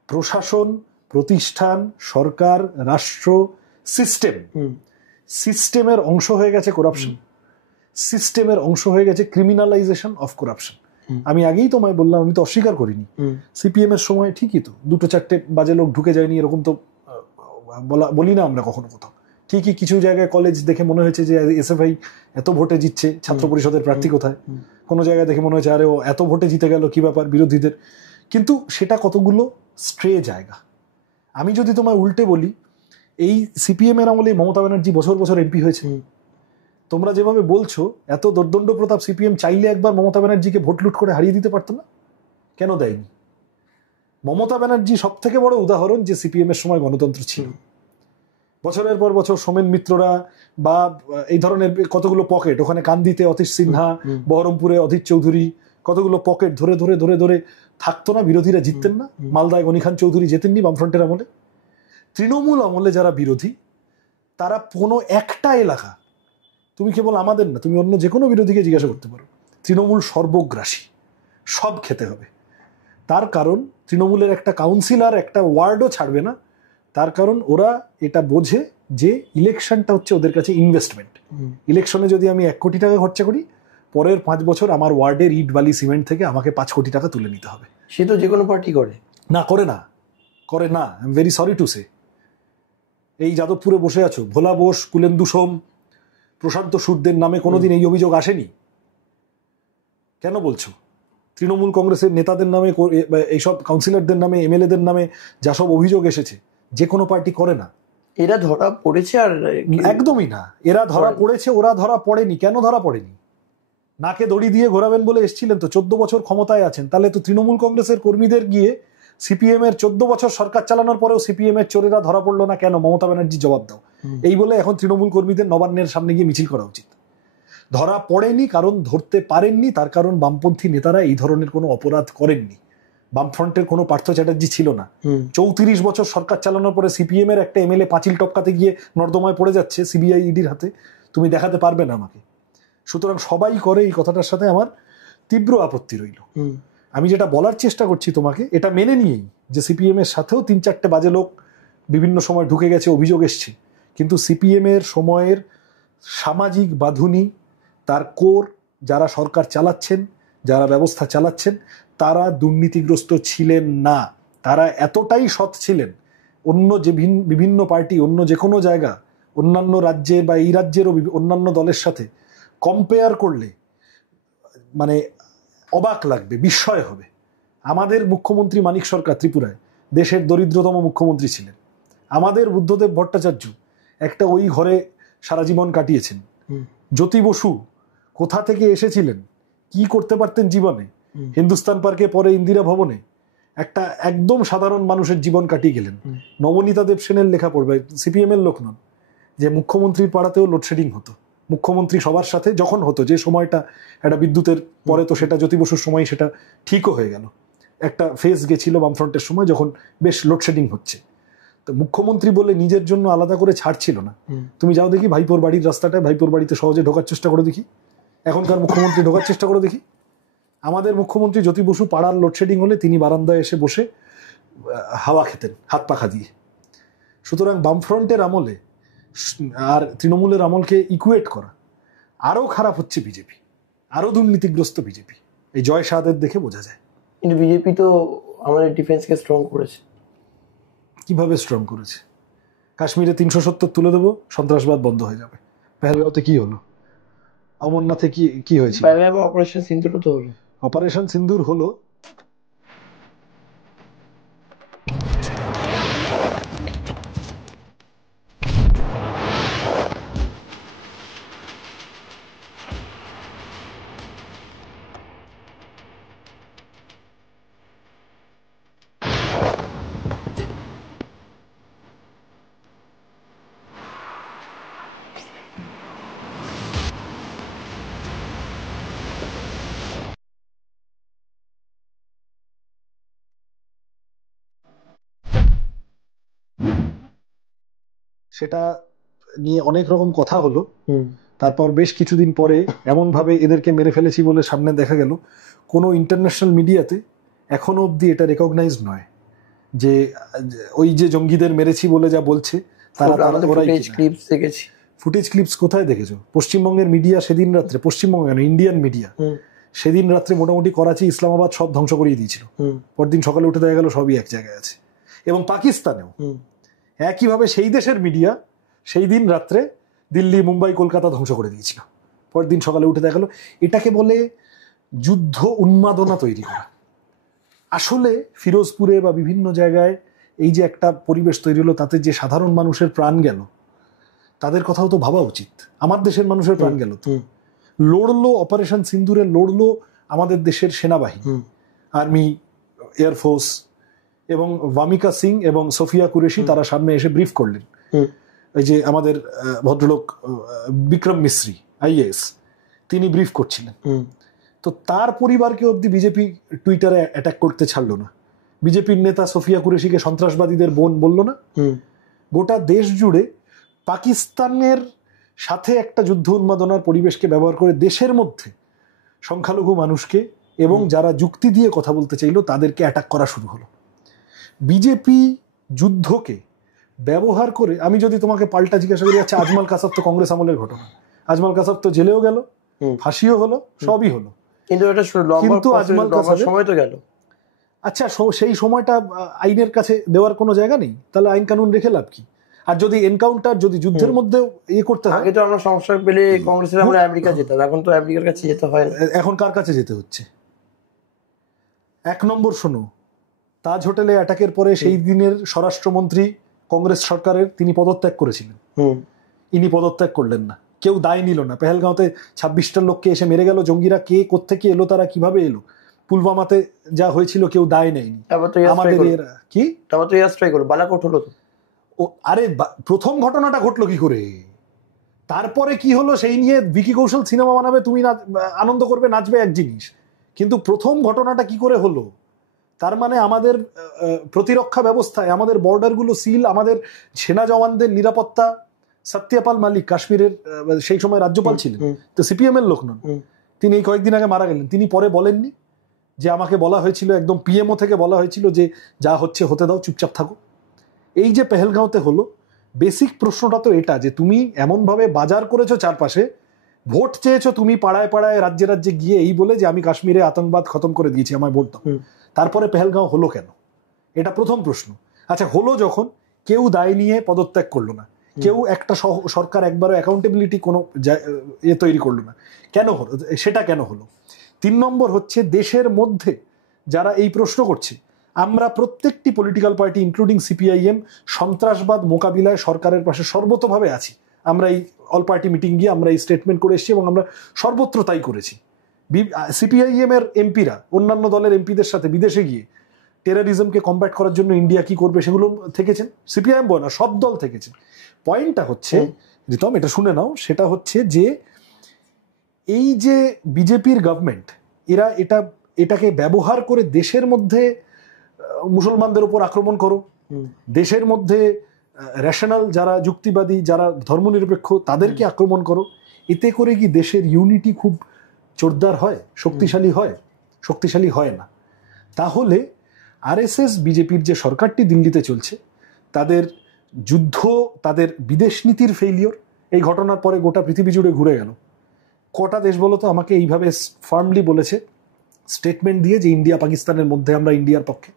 প্রশাসন, প্রতিষ্ঠান, সরকার, রাষ্ট্র, সিস্টেমের অংশ হয়ে গেছে করাপশন, সিস্টেমের অংশ হয়ে গেছে ক্রিমিনালাইজেশন অফ করাপশন। আমি আগেই তোমায় বললাম, আমি তো অস্বীকার করিনি, সিপিএম এর সময় ঠিকই তো 2-4টে বাজে লোক ঢুকে যায়নি এরকম তো বলি না আমরা কখনো কোথাও। ঠিকই কিছু জায়গায় কলেজ দেখে মনে হয়েছে যে এসএফআই এত ভোটে জিতছে, ছাত্র পরিষদের প্রার্থী কোথায়, কোনো জায়গায় দেখে মনে হয়েছে আরে ও এত ভোটে জিতে গেল, কি ব্যাপার বিরোধীদের। কিন্তু সেটা কতগুলো স্ট্রে জায়গা। আমি যদি তোমায় উল্টে বলি, এই সিপিএম এর আমলে মমতা ব্যানার্জি বছর বছর এমপি হয়েছে। তোমরা যেভাবে বলছো এত দর্দণ্ড প্রতাপ সিপিএম চাইলে একবার মমতা ব্যানার্জিকে ভোট লুট করে হারিয়ে দিতে পারতো না, কেন দেয়নি? মমতা ব্যানার্জি সব থেকে বড় উদাহরণ যে সিপিএম এর সময় গণতন্ত্র ছিল। বছরের পর বছর সোমেন মিত্ররা বা এই ধরনের কতগুলো পকেট, ওখানে কান্দিতে অতীশ সিনহা, বহরমপুরে অধীর চৌধুরী, কতগুলো পকেট ধরে ধরে ধরে ধরে থাকতো না, বিরোধীরা জিততেন না। মালদায় গনি খান চৌধুরী জেতেননি বামফ্রন্টের আমলে। তৃণমূল আমলে যারা বিরোধী তারা কোনো একটা এলাকা, তুমি কেবল আমাদের না, তুমি অন্য যে কোনো বিরোধীকে জিজ্ঞাসা করতে পারো, তৃণমূল সর্বগ্রাসী, সব খেতে হবে। তার কারণ তৃণমূলের একটা কাউন্সিলর একটা ওয়ার্ডও ছাড়বে না, তার কারণ ওরা এটা বোঝে যে ইলেকশনটা হচ্ছে ওদের কাছে ইনভেস্টমেন্ট। ইলেকশনে যদি আমি 1 কোটি টাকা খরচা করি, পরের 5 বছর আমার ওয়ার্ডের ইট বালি সিমেন্ট থেকে আমাকে 5 কোটি টাকা তুলে নিতে হবে। সে তো যে কোনো পার্টি করে না, করে না, করে না। I am very sorry to say. এই যাদবপুরে বসে আছো ভোলা বোস, কুলেন্দু সোম, প্রশান্ত সূর্যের নামে কোনোদিন এই অভিযোগ আসেনি? কেন বলছো? তৃণমূল কংগ্রেসের নেতাদের নামে, এইসব কাউন্সিলরদের নামে, এমএলএদের নামে যা সব অভিযোগ এসেছে, যে কোনো পার্টি করে না। এরা ধরা পড়েছে? আর একদমই না, এরা ধরা পড়েছে, ওরা ধরা পড়েনি। কেন ধরা পড়েনি? নাকে দড়ি দিয়ে ঘোরাবেন বলে এসেছিলেন তো, 14 বছর ক্ষমতায় আছেন, তাহলে তো তৃণমূল কংগ্রেসের কর্মীদের গিয়ে সিপিএম এর 14 বছর সরকার চালানোর পরেও সিপিএম এর চোরেরা ধরা পড়লো না কেন? মমতা ব্যানার্জি জবাব দাও। এই বলে এখন তৃণমূল কর্মীদের নবান্নের সামনে গিয়ে মিছিল করা উচিত। ধরা পড়েনি কারণ ধরতে পারেননি, তার কারণ বামপন্থী নেতারা এই ধরনের কোনো অপরাধ করেননি। বামফ্রন্টের কোনো পার্থ চ্যাটার্জি ছিল না। 34 বছর সরকার চালানোর পরে সিপিএম এর একটা এমএলএ পাঁচিল টপকাতে গিয়ে নর্দমায় পড়ে যাচ্ছে সিবিআই ইডির হাতে, তুমি দেখাতে পারবে না আমাকে। সুতরাং সবাই করে, এই কথাটার সাথে আমার তীব্র আপত্তি রইল। আমি যেটা বলার চেষ্টা করছি তোমাকে, এটা মেনে নিয়েই যে সিপিএম এর সাথেও 3-4টে বাজে লোক বিভিন্ন সময় ঢুকে গেছে, অভিযোগ এসছে, কিন্তু সিপিএম এর সময়ের সামাজিক বাঁধুনি, তার কোর যারা সরকার চালাচ্ছেন, যারা ব্যবস্থা চালাচ্ছেন, তারা দুর্নীতিগ্রস্ত ছিলেন না। তারা এতটাই সৎ ছিলেন, অন্য যে বিভিন্ন পার্টি, অন্য যে কোনো জায়গা, অন্যান্য রাজ্যে বা এই রাজ্যেরও অন্যান্য দলের সাথে কম্পেয়ার করলে মানে অবাক লাগবে, বিস্ময় হবে। আমাদের মুখ্যমন্ত্রী মানিক সরকার ত্রিপুরায় দেশের দরিদ্রতম মুখ্যমন্ত্রী ছিলেন। আমাদের বুদ্ধদেব ভট্টাচার্য একটা ওই ঘরে সারা জীবন কাটিয়েছেন। জ্যোতি বসু কোথা থেকে এসেছিলেন, কি করতে পারতেন জীবনে, হিন্দুস্তান পার্কে পরে ইন্দিরা ভবনে একটা একদম সাধারণ মানুষের জীবন কাটিয়ে গেলেন। নবনীতা দেব সেনের লেখা পড়বে, সিপিএম এর লোক নন, যে মুখ্যমন্ত্রীর পাড়াতেও লোডশেডিং হতো। মুখ্যমন্ত্রী সবার সাথে যখন হতো, যে সময়টা একটা বিদ্যুতের পরে, তো সেটা জ্যোতি বসুর সময় সেটা ঠিকও হয়ে গেল। একটা ফেজ গেছিল বামফ্রন্টের সময় যখন বেশ লোডশেডিং হচ্ছে, তো মুখ্যমন্ত্রী বলে নিজের জন্য আলাদা করে ছাড় ছিল না। তুমি যাও দেখি ভাইপোর বাড়ির রাস্তাটায়, ভাইপোর বাড়িতে সহজে ঢোকার চেষ্টা করে দেখি, এখনকার মুখ্যমন্ত্রী ঢোকার চেষ্টা করে দেখি। আমাদের মুখ্যমন্ত্রী জ্যোতি বসু পাড়ার লোডশেডিং হলে তিনি বারান্দায় এসে বসে হাওয়া খেতেন হাত পাখা দিয়ে। সুতরাং বামফ্রন্টের আমলে আর তৃণমূলের আমলকে ইকুয়েট করা, আরো খারাপ হচ্ছে বিজেপি, আরো দুর্নীতিগ্রস্ত বিজেপি। এই জয় শাহদের দেখে বোঝা যায়। কিন্তু বিজেপি তো আমাদের ডিফেন্সকে স্ট্রং করেছে। কিভাবে স্ট্রং করেছে? কাশ্মীরে 370 তুলে দেবো, সন্ত্রাসবাদ বন্ধ হয়ে যাবে। পেহেলগাঁওতে কি হলো? অমরনাথে কি হয়েছিল? অপারেশন সিন্দুর তো হলো। অপারেশন সিন্দুর হলো, সেটা নিয়ে অনেক রকম কথা হলো। তারপর বেশ কিছুদিন পরে এমনভাবে এদেরকে মেরে ফেলেছি বলে সামনে দেখা গেল কোনো ইন্টারন্যাশনাল মিডিয়াতে এখনো অবধি এটা রেকগনাইজ নয় যে ওই যে জঙ্গিদের মেরেছি বলে যা বলছে তারা ওরাই ক্লিপস দেখেছি। ফুটেজ ক্লিপস কোথায় দেখেছো? পশ্চিমবঙ্গের মিডিয়া সেদিন রাত্রে, পশ্চিমবঙ্গ কেন ইন্ডিয়ান মিডিয়া সেদিন রাত্রে মোটামুটি করাচি, ইসলামাবাদ সব ধ্বংস করিয়ে দিয়েছিল। পরদিন সকালে উঠে দেখা গেল সবই এক জায়গায় আছে। এবং পাকিস্তানেও একইভাবে সেই দেশের মিডিয়া সেই দিন রাত্রে দিল্লি, মুম্বাই, কলকাতা ধ্বংস করে দিয়েছিল। পরদিন সকালে উঠে দেখা গেল। এটাকে বলে যুদ্ধ উন্মাদনা তৈরি করা। আসলে ফিরোজপুরে বা বিভিন্ন জায়গায় এই যে একটা পরিবেশ তৈরি হলো, তাতে যে সাধারণ মানুষের প্রাণ গেল, তাদের কথাও তো ভাবা উচিত। আমার দেশের মানুষের প্রাণ গেল তো, লড়লো অপারেশন সিন্দুরে, লড়লো আমাদের দেশের সেনাবাহিনী, আর্মি, এয়ারফোর্স, এবং ভামিকা সিং এবং সোফিয়া কুরেশি তারা সামনে এসে ব্রিফ করলেন। এই যে আমাদের ভদ্রলোক বিক্রম মিশ্রি IAS, তিনি ব্রিফ করছিলেন। তো তার পরিবারকে অবধি বিজেপি টুইটারে অ্যাটাক করতে ছাড়লো না। বিজেপির নেতা সোফিয়া কুরেশিকে সন্ত্রাসবাদীদের বোন বললো না। গোটা দেশ জুড়ে পাকিস্তানের সাথে একটা যুদ্ধ উন্মাদনার পরিবেশকে ব্যবহার করে দেশের মধ্যে সংখ্যালঘু মানুষকে এবং যারা যুক্তি দিয়ে কথা বলতে চাইলো তাদেরকে অ্যাটাক করা শুরু হলো। বিজেপি যুদ্ধকে ব্যবহার করে, আমি যদি তোমাকে পাল্টা জিজ্ঞাসা করি, আচ্ছা আজমাল কাসাব তো কংগ্রেস আমলের ঘটনা, আজমাল কাসাব তো জেলেও গেল, ফাঁসিও হলো, সবই হলো, কিন্তু আজমাল কাসাবের সময় তো গেল। আচ্ছা সেই সময়টা আইনের কাছে দেওয়ার কোনো জায়গা নেই, তাহলে আইন কানুন রেখে লাভ কি? আর যদি এনকাউন্টার, যদি যুদ্ধের মধ্যে করতে হয়, আগে তো আমরা সমস্যা পেলে কংগ্রেসের আমরা আমেরিকা যেতাম, এখন তো আমেরিকার কাছে যেতে হয়। এখন কার কাছে যেতে হচ্ছে? 1 নম্বর শোনো, তাজ হোটেলে অ্যাটাকের পরে সেই দিনের স্বরাষ্ট্রমন্ত্রী কংগ্রেস সরকারের, তিনি পদত্যাগ করেছিলেন। ইনি পদত্যাগ করলেন না, কেউ দায় নিল না। পেহেলগাঁওতে 26টা লোককে এসে মেরে গেল জঙ্গিরা, কে কোত্থেকে এলো, তারা কিভাবে এলো, পুলওয়ামাতে যা হয়েছিল কেউ দায় নেয়নি। আমাদের কি বালাকোট হলো তো, আরে প্রথম ঘটনাটা ঘটলো কি করে, তারপরে কি হলো সেই নিয়ে ভিকি কৌশল সিনেমা বানাবে, তুমি আনন্দ করবে, নাচবে এক জিনিস, কিন্তু প্রথম ঘটনাটা কি করে হলো? তার মানে আমাদের প্রতিরক্ষা ব্যবস্থায় আমাদের বর্ডারগুলো সিল, আমাদের সেনা জওয়ানদের নিরাপত্তা। সত্যপাল মালিক কাশ্মীরের সেই সময় রাজ্যপাল ছিলেন, তো সিপিএম এর লোক নন, তিনি এই কয়েকদিন আগে মারা গেলেন। তিনি পরে বলেননি যে আমাকে বলা হয়েছিল, একদম পিএমও থেকে বলা হয়েছিল যে যা হচ্ছে হতে দাও, চুপচাপ থাকো। এই যে পেহেলগাঁওতে হলো, বেসিক প্রশ্নটা তো এটা যে তুমি এমনভাবে বাজার করেছো চারপাশে, ভোট চেয়েছো তুমি পাড়ায় পাড়ায়, রাজ্যে রাজ্যে গিয়ে এই বলে যে আমি কাশ্মীরে আতঙ্কবাদ খতম করে দিয়েছি, আমায় ভোট দাও। তারপরে পেহেলগাঁও হলো কেন, এটা প্রথম প্রশ্ন। আচ্ছা হলো যখন, কেউ দায় নিয়ে পদত্যাগ করলো না, কেউ একটা সরকার একবারও অ্যাকাউন্টেবিলিটি কোনো তৈরি করলো না, কেন হলো সেটা? কেন হলো? 3 নম্বর হচ্ছে, দেশের মধ্যে যারা এই প্রশ্ন করছে, আমরা প্রত্যেকটি পলিটিক্যাল পার্টি ইনক্লুডিং সিপিআইএম সন্ত্রাসবাদ মোকাবিলায় সরকারের পাশে সর্বতভাবে আছি। আমরা এই অল পার্টি মিটিং গিয়ে আমরা এই স্টেটমেন্ট করে এসেছি এবং আমরা সর্বত্র তাই করেছি। সিপিআইএম এর এমপিরা অন্যান্য দলের এমপিদের সাথে বিদেশে গিয়ে টেররিজমকে কমব্যাট করার জন্য ইন্ডিয়া কি করবে সেগুলো থেকেছেন, সিপিআইএম বলে না, সব দল থেকেছেন। পয়েন্টটা হচ্ছে, রিতম এটা শুনে নাও, সেটা হচ্ছে যে এই যে বিজেপির গভর্নমেন্ট, এরা এটাকে ব্যবহার করে দেশের মধ্যে মুসলমানদের উপর আক্রমণ করো, দেশের মধ্যে রেশনাল যারা যুক্তিবাদী, যারা ধর্মনিরপেক্ষ, তাদেরকে আক্রমণ করো। এতে করে কি দেশের ইউনিটি খুব জোরদার হয়, শক্তিশালী হয়? শক্তিশালী হয় না। তাহলে আরএসএস, বিজেপির যে সরকারটি দিল্লিতে চলছে, তাদের যুদ্ধ, তাদের বিদেশ নীতির ফেইলিওর, এই ঘটনার পরে গোটা পৃথিবী জুড়ে ঘুরে গেল। কটা দেশ বলো তো আমাকে এইভাবে ফার্মলি বলেছে, স্টেটমেন্ট দিয়ে, যে ইন্ডিয়া পাকিস্তানের মধ্যে আমরা ইন্ডিয়ার পক্ষে?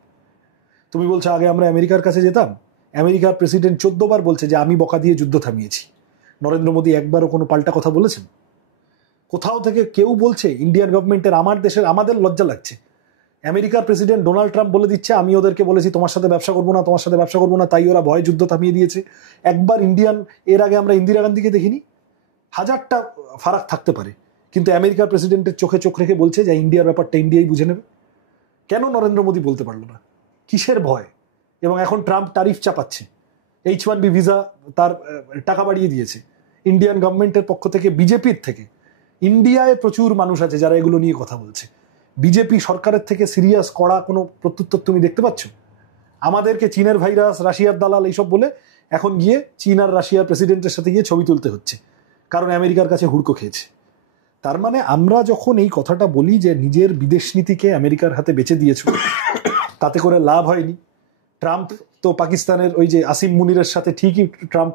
তুমি বলছো আগে আমরা আমেরিকার কাছে যেতাম, আমেরিকার প্রেসিডেন্ট 14 বার বলছে যে আমি বকা দিয়ে যুদ্ধ থামিয়েছি। নরেন্দ্র মোদী একবারও কোনো পাল্টা কথা বলেছেন? কোথাও থেকে কেউ বলছে ইন্ডিয়ান গভর্নমেন্টের, আমার দেশের, আমাদের লজ্জা লাগছে, আমেরিকার প্রেসিডেন্ট ডোনাল্ড ট্রাম্প বলে দিচ্ছে আমি ওদেরকে বলেছি তোমার সাথে ব্যবসা করবো না, তোমার সাথে ব্যবসা করবো না, তাই ওরা ভয়ে যুদ্ধ থামিয়ে দিয়েছে। একবার ইন্ডিয়ান, এর আগে আমরা ইন্দিরা গান্ধীকে দেখিনি। 1000টা ফারাক থাকতে পারে, কিন্তু আমেরিকার প্রেসিডেন্টের চোখে চোখ রেখে বলছে যে ইন্ডিয়ার ব্যাপারটা ইন্ডিয়াই বুঝে নেবে। কেন নরেন্দ্র মোদী বলতে পারলো না? কিসের ভয়? এবং এখন ট্রাম্প ট্যারিফ চাপাচ্ছে, H1B ভিসা তার টাকা বাড়িয়ে দিয়েছে। ইন্ডিয়ান গভর্নমেন্টের পক্ষ থেকে, বিজেপির থেকে, ইন্ডিয়ায় প্রচুর মানুষ আছে যারা এগুলো নিয়ে কথা বলছে। বিজেপি সরকারের থেকে সিরিয়াস কড়া কোনো প্রত্যুত্তর তুমি দেখতে পাচ্ছ? আমাদেরকে চীনের ভাইরাস, রাশিয়ার দালাল এইসব বলে এখন গিয়ে চীন আর রাশিয়ার প্রেসিডেন্টের সাথে গিয়ে ছবি তুলতে হচ্ছে, কারণ আমেরিকার কাছে হুড়কো খেয়েছে। তার মানে আমরা যখন এই কথাটা বলি যে নিজের বিদেশ নীতিকে আমেরিকার হাতে বেচে দিয়েছ, তাতে করে লাভ হয়নি। ট্রাম্প তো পাকিস্তানের ওই যে আসিম মুনিরের সাথে ঠিকই ট্রাম্প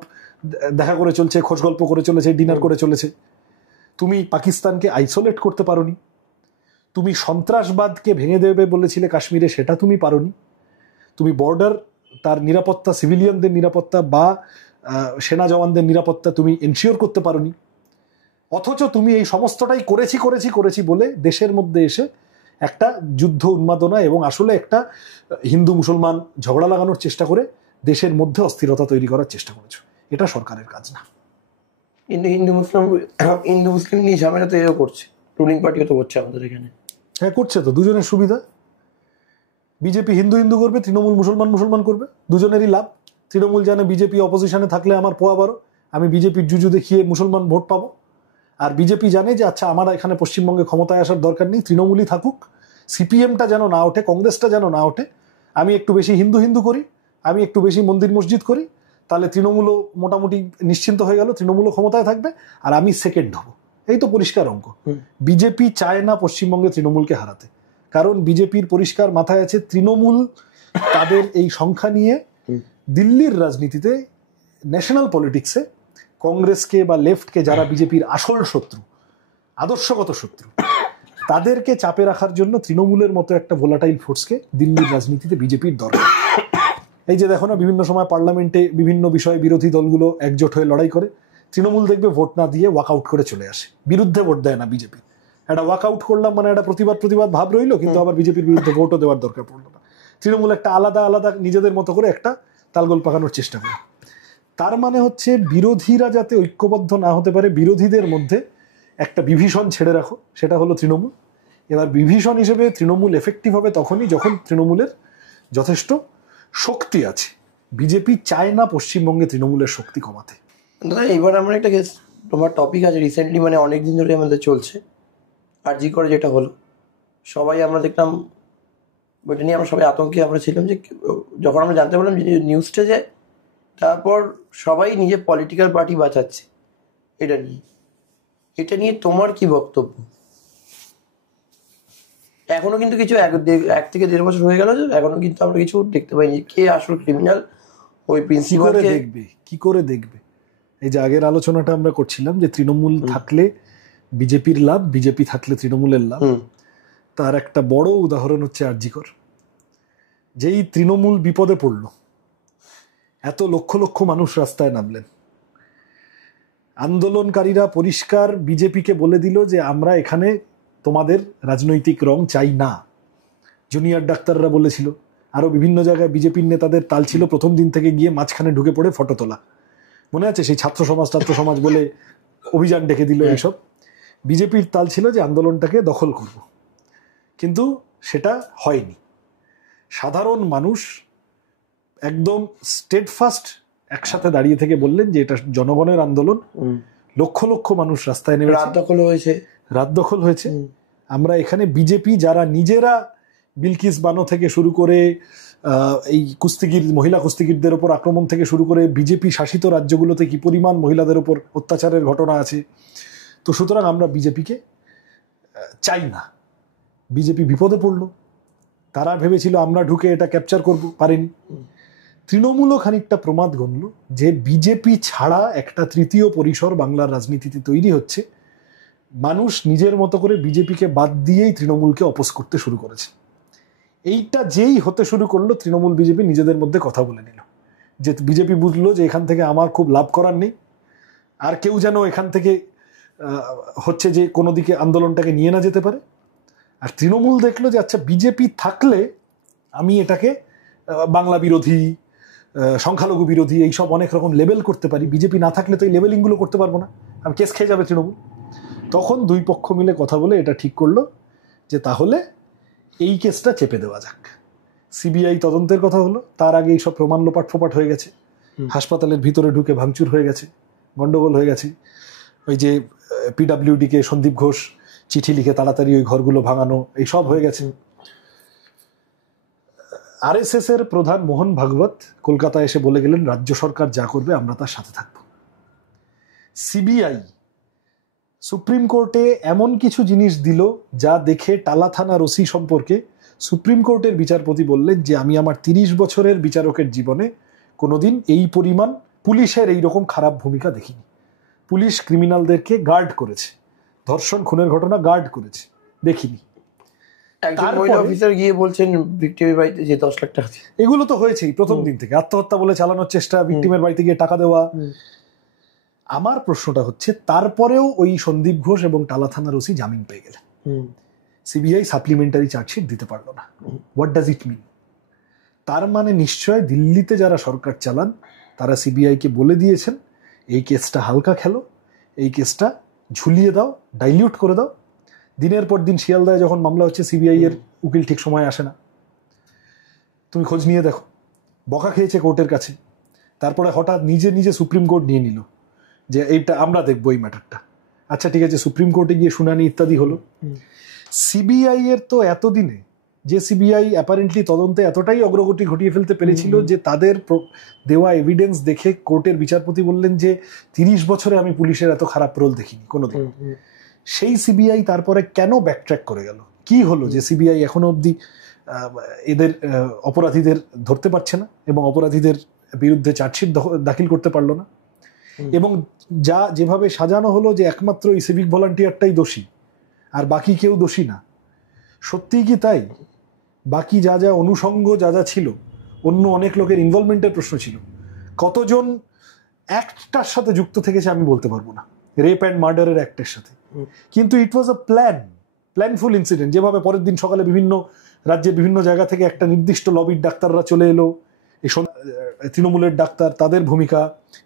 দেখা করে চলছে, খোঁজ গল্প করে চলেছে, ডিনার করে চলেছে। তুমি পাকিস্তানকে আইসোলেট করতে পারোনি, তুমি সন্ত্রাসবাদকে ভেঙে দেবে বলেছিলে কাশ্মীরে, সেটা তুমি পারোনি। তুমি বর্ডার তার নিরাপত্তা, সিভিলিয়ানদের নিরাপত্তা বা সেনা জওয়ানদের নিরাপত্তা তুমি এনশিওর করতে পারোনি। অথচ তুমি এই সমস্তটাই করেছি বলে দেশের মধ্যে এসে একটা যুদ্ধ উন্মাদনা এবং আসলে একটা হিন্দু মুসলমান ঝগড়া লাগানোর চেষ্টা করে দেশের মধ্যে অস্থিরতা তৈরি করার চেষ্টা করেছো। এটা সরকারের কাজ না। কিন্তু হিন্দু মুসলিম নিয়ে ঝামেলা তো এও করছে, রুলিং পার্টিও তো করছে আমাদের এখানে। হ্যাঁ করছে তো, দুজনের সুবিধা। বিজেপি হিন্দু হিন্দু করবে, তৃণমূল মুসলমান মুসলমান করবে, দুজনেরই লাভ। তৃণমূল জানে বিজেপি অপোজিশনে থাকলে আমার পোয়া বারো, আমি বিজেপির জুজু দেখিয়ে মুসলমান ভোট পাবো। আর বিজেপি জানে যে আচ্ছা আমার এখানে পশ্চিমবঙ্গে ক্ষমতায় আসার দরকার নেই, তৃণমূলই থাকুক, সিপিএমটা যেন না ওঠে, কংগ্রেসটা যেন না ওঠে, আমি একটু বেশি হিন্দু হিন্দু করি, আমি একটু বেশি মন্দির মসজিদ করি, তাহলে তৃণমূলও মোটামুটি নিশ্চিন্ত হয়ে গেল, তৃণমূলও ক্ষমতায় থাকবে আর আমি সেকেন্ড হব। এই তো পরিষ্কার অঙ্ক। বিজেপি চায় না পশ্চিমবঙ্গে তৃণমূলকে হারাতে, কারণ বিজেপির পরিষ্কার মাথায় আছে তৃণমূল তাদের এই সংখ্যা নিয়ে দিল্লির রাজনীতিতে, ন্যাশনাল পলিটিক্সে কংগ্রেসকে বা লেফটকে, যারা বিজেপির আসল শত্রু, আদর্শগত শত্রু, তাদেরকে চাপে রাখার জন্য তৃণমূলের মতো একটা ভোলাটাইল ফোর্সকে দিল্লির রাজনীতিতে বিজেপির দরকার। এই যে দেখো না, বিভিন্ন সময় পার্লামেন্টে বিভিন্ন বিষয়ে বিরোধী দলগুলো একজোট হয়ে লড়াই করে, তৃণমূল দেখবে ভোট না দিয়ে ওয়াকআউট করে চলে আসে, বিরুদ্ধে ভোট দেয় না বিজেপি। একটা ওয়াকআউট করলাম মানে একটা প্রতিবাদ ভাব রইলো, কিন্তু আবার বিজেপির বিরুদ্ধে ভোটও দেওয়ার দরকার পড়লো না। তৃণমূল একটা আলাদা নিজেদের মতো করে একটা তালগোল পাকানোর চেষ্টা করে। তার মানে হচ্ছে বিরোধীরা যাতে ঐক্যবদ্ধ না হতে পারে, বিরোধীদের মধ্যে একটা বিভীষণ ছেড়ে রাখো, সেটা হলো তৃণমূল। এবার বিভীষণ হিসেবে তৃণমূল এফেক্টিভ হবে তখনই যখন তৃণমূলের যথেষ্ট শক্তি আছে। বিজেপি চায় না পশ্চিমবঙ্গে তৃণমূলের শক্তি কমাতে। দাদা এবার আমার একটা তোমার টপিক আছে রিসেন্টলি, মানে অনেকদিন ধরে আমাদের চলছে, আরজি করে যেটা হলো, সবাই আমরা দেখলাম ওইটা নিয়ে আমরা সবাই আতঙ্কে আমরা ছিলাম যে যখন আমরা জানতে পারলাম যে নিউজটা, যে তারপর সবাই নিজের পলিটিক্যাল পার্টি বাঁচাচ্ছে। এটা নিয়ে তোমার কি বক্তব্য? এখনো কিন্তু কিছু 1 থেকে 1.5 বছর হয়ে গেল, এখনো কিন্তু আমরা কিছু দেখতে পাইনি কে আসল ক্রিমিনাল। ওই প্রিন্সিপালকে কি করে দেখবে? এই যে আগের আলোচনাটা আমরা করছিলাম যে তৃণমূল থাকলে বিজেপির লাভ, বিজেপি থাকলে তৃণমূলের লাভ। তার একটা বড় উদাহরণ হচ্ছে আরজি কর। যেই তৃণমূল বিপদে পড়ল, এত লক্ষ লক্ষ মানুষ রাস্তায় নামলেন, আন্দোলনকারীরা পরিষ্কার বিজেপিকে বলে দিল যে আমরা এখানে তোমাদের রাজনৈতিক রং চাই না। জুনিয়র ডাক্তাররা বলেছিল, আরো বিভিন্ন জায়গায় বিজেপির নেতাদের তাল ছিল প্রথম দিন থেকে গিয়ে মাঝখানে ঢুকে পড়ে ফটো তোলা। মনে আছে সেই ছাত্র সমাজ বলে অভিযান ডেকে দিল। এইসব বিজেপির তাল ছিল যে আন্দোলনটাকে দখল করব, কিন্তু সেটা হয়নি। সাধারণ মানুষ একদম স্টেডফাস্ট একসাথে দাঁড়িয়ে থেকে বললেন যে এটা জনগণের আন্দোলন। লক্ষ লক্ষ মানুষ রাস্তায় নেমে, রাত দখল হয়েছে। আমরা এখানে বিজেপি যারা নিজেরা বিলকিস বানো থেকে শুরু করে এই মহিলা কুস্তিগিরদের ওপর আক্রমণ থেকে শুরু করে বিজেপি শাসিত রাজ্যগুলোতে কি পরিমাণ মহিলাদের ওপর অত্যাচারের ঘটনা আছে, তো সুতরাং আমরা বিজেপিকে চাই না। বিজেপি বিপদে পড়লো, তারা ভেবেছিল আমরা ঢুকে এটা ক্যাপচার করব, পারেনি। তৃণমূলও খানিকটা প্রমাদ গণল যে বিজেপি ছাড়া একটা তৃতীয় পরিসর বাংলার রাজনীতিতে তৈরি হচ্ছে। মানুষ নিজের মতো করে বিজেপিকে বাদ দিয়েই তৃণমূলকে অপোজ করতে শুরু করেছে। এইটা যেই হতে শুরু করলো, তৃণমূল বিজেপি নিজেদের মধ্যে কথা বলে নিল যে বিজেপি বুঝলো যে এখান থেকে আমার খুব লাভ করার নেই, আর কেউ যেন এখান থেকে হচ্ছে যে কোনো দিকে আন্দোলনটাকে নিয়ে না যেতে পারে। আর তৃণমূল দেখলো যে আচ্ছা বিজেপি থাকলে আমি এটাকে বাংলা বিরোধী, সংখ্যালঘু বিরোধী, এইসব অনেক রকম লেবেল করতে পারি। বিজেপি না থাকলে তো এই লেবেলিংগুলো করতে পারবো না, আমি কেস খেয়ে যাবে তৃণমূল। তখন দুই পক্ষ মিলে কথা বলে এটা ঠিক করলো যে তাহলে এই কেসটা চেপে দেওয়া যাক। সিবিআই তদন্তের কথা হলো, তার আগে এইসব প্রমাণ লোপাট ফোপাট হয়ে গেছে, হাসপাতালের ভিতরে ঢুকে ভাঙচুর হয়ে গেছে, গন্ডগোল হয়ে গেছে। ওই যে পিডাব্লিউডিকে সন্দীপ ঘোষ চিঠি লিখে তাড়াতাড়ি ওই ঘরগুলো ভাঙানো, এইসব হয়ে গেছে। আরএসএস এর প্রধান মোহন ভাগবত কলকাতায় এসে বলে গেলেন রাজ্য সরকার যা করবে আমরা তার সাথে থাকব। সিবিআই সুপ্রিম কোর্টে এমন কিছু জিনিস দিল যা দেখে টালা থানার ওসি সম্পর্কে সুপ্রিম কোর্টের বিচারপতি বললেন যে আমি আমার 30 বছরের বিচারকের জীবনে কোনোদিন এই পরিমাণ পুলিশের এইরকম খারাপ ভূমিকা দেখিনি। পুলিশ ক্রিমিনালদেরকে গার্ড করেছে, ধর্ষণ খুনের ঘটনা গার্ড করেছে, দেখিনি। একজন মহিলা অফিসার গিয়ে বলছেন ভিক্টিমের বাড়িতে যে 10 লাখ টাকা, এগুলো তো হয়েছেই প্রথম দিন থেকে, আত্মহত্যা বলে চালানোর চেষ্টা, ভিক্টিমের বাড়িতে গিয়ে টাকা দেওয়া। আমার প্রশ্নটা হচ্ছে তারপরেও ওই সন্দীপ ঘোষ এবং টালা থানার ওসি জামিন পেয়ে গেলেন, সিবিআই সাপ্লিমেন্টারি চার্জশিট দিতে পারলো না। হোয়াট ডাজ ইট মিন? তার মানে নিশ্চয় দিল্লিতে যারা সরকার চালান তারা সিবিআইকে বলে দিয়েছেন এই কেসটা হালকা খেলো, এই কেসটা ঝুলিয়ে দাও, ডাইলিউট করে দাও। দিনের পর দিন শিয়ালদায় যখন মামলা হচ্ছে সিবিআই এর উকিল ঠিক সময় আসে না, তুমি খোঁজ নিয়ে দেখো। বকা খেয়েছে কোর্টের কাছে, তারপরে হঠাৎ নিজে নিজে সুপ্রিম কোর্ট নিয়ে নিল যে এইটা আমরা দেখবো এই ম্যাটারটা। আচ্ছা ঠিক আছে, সুপ্রিম কোর্টে গিয়ে শুনানি ইত্যাদি হলো। সিবিআই এর তো এতদিনে যে সিবিআই অ্যাপারেন্টলি তদন্তে এতটাই অগ্রগতি ঘটিয়ে ফেলতে পেরেছিল যে তাদের দেওয়া এভিডেন্স দেখে কোর্টের বিচারপতি বললেন যে 30 বছরে আমি পুলিশের এত খারাপ রোল দেখিনি কোনোদিন। সেই সিবিআই তারপরে কেন ব্যাকট্র্যাক করে গেল? কি হলো যে সিবিআই এখনো অবধি এদের অপরাধীদের ধরতে পারছে না এবং অপরাধীদের বিরুদ্ধে চার্জশিট দাখিল করতে পারলো না? এবং যেভাবে সাজানো হলো যে একমাত্র এই সিভিক ভলান্টিয়ারটাই দোষী আর বাকি কেউ দোষী না, সত্যিই কি তাই? বাকি যা যা অনুষঙ্গ যা যা ছিল, অন্য অনেক লোকের ইনভলভমেন্টের প্রশ্ন ছিল, কতজন অ্যাক্টটার সাথে যুক্ত থেকেছে আমি বলতে পারবো না, রেপ অ্যান্ড মার্ডারের অ্যাক্টের সাথে। কিন্তু ইট ওয়াজ আ প্ল্যানফুল ইনসিডেন্ট। যেভাবে পরের দিন সকালে বিভিন্ন রাজ্যের বিভিন্ন জায়গা থেকে একটা নির্দিষ্ট লবির ডাক্তাররা চলে এলো, এই তৃণমূলের ডাক্তার, তাদের ভূমিকা,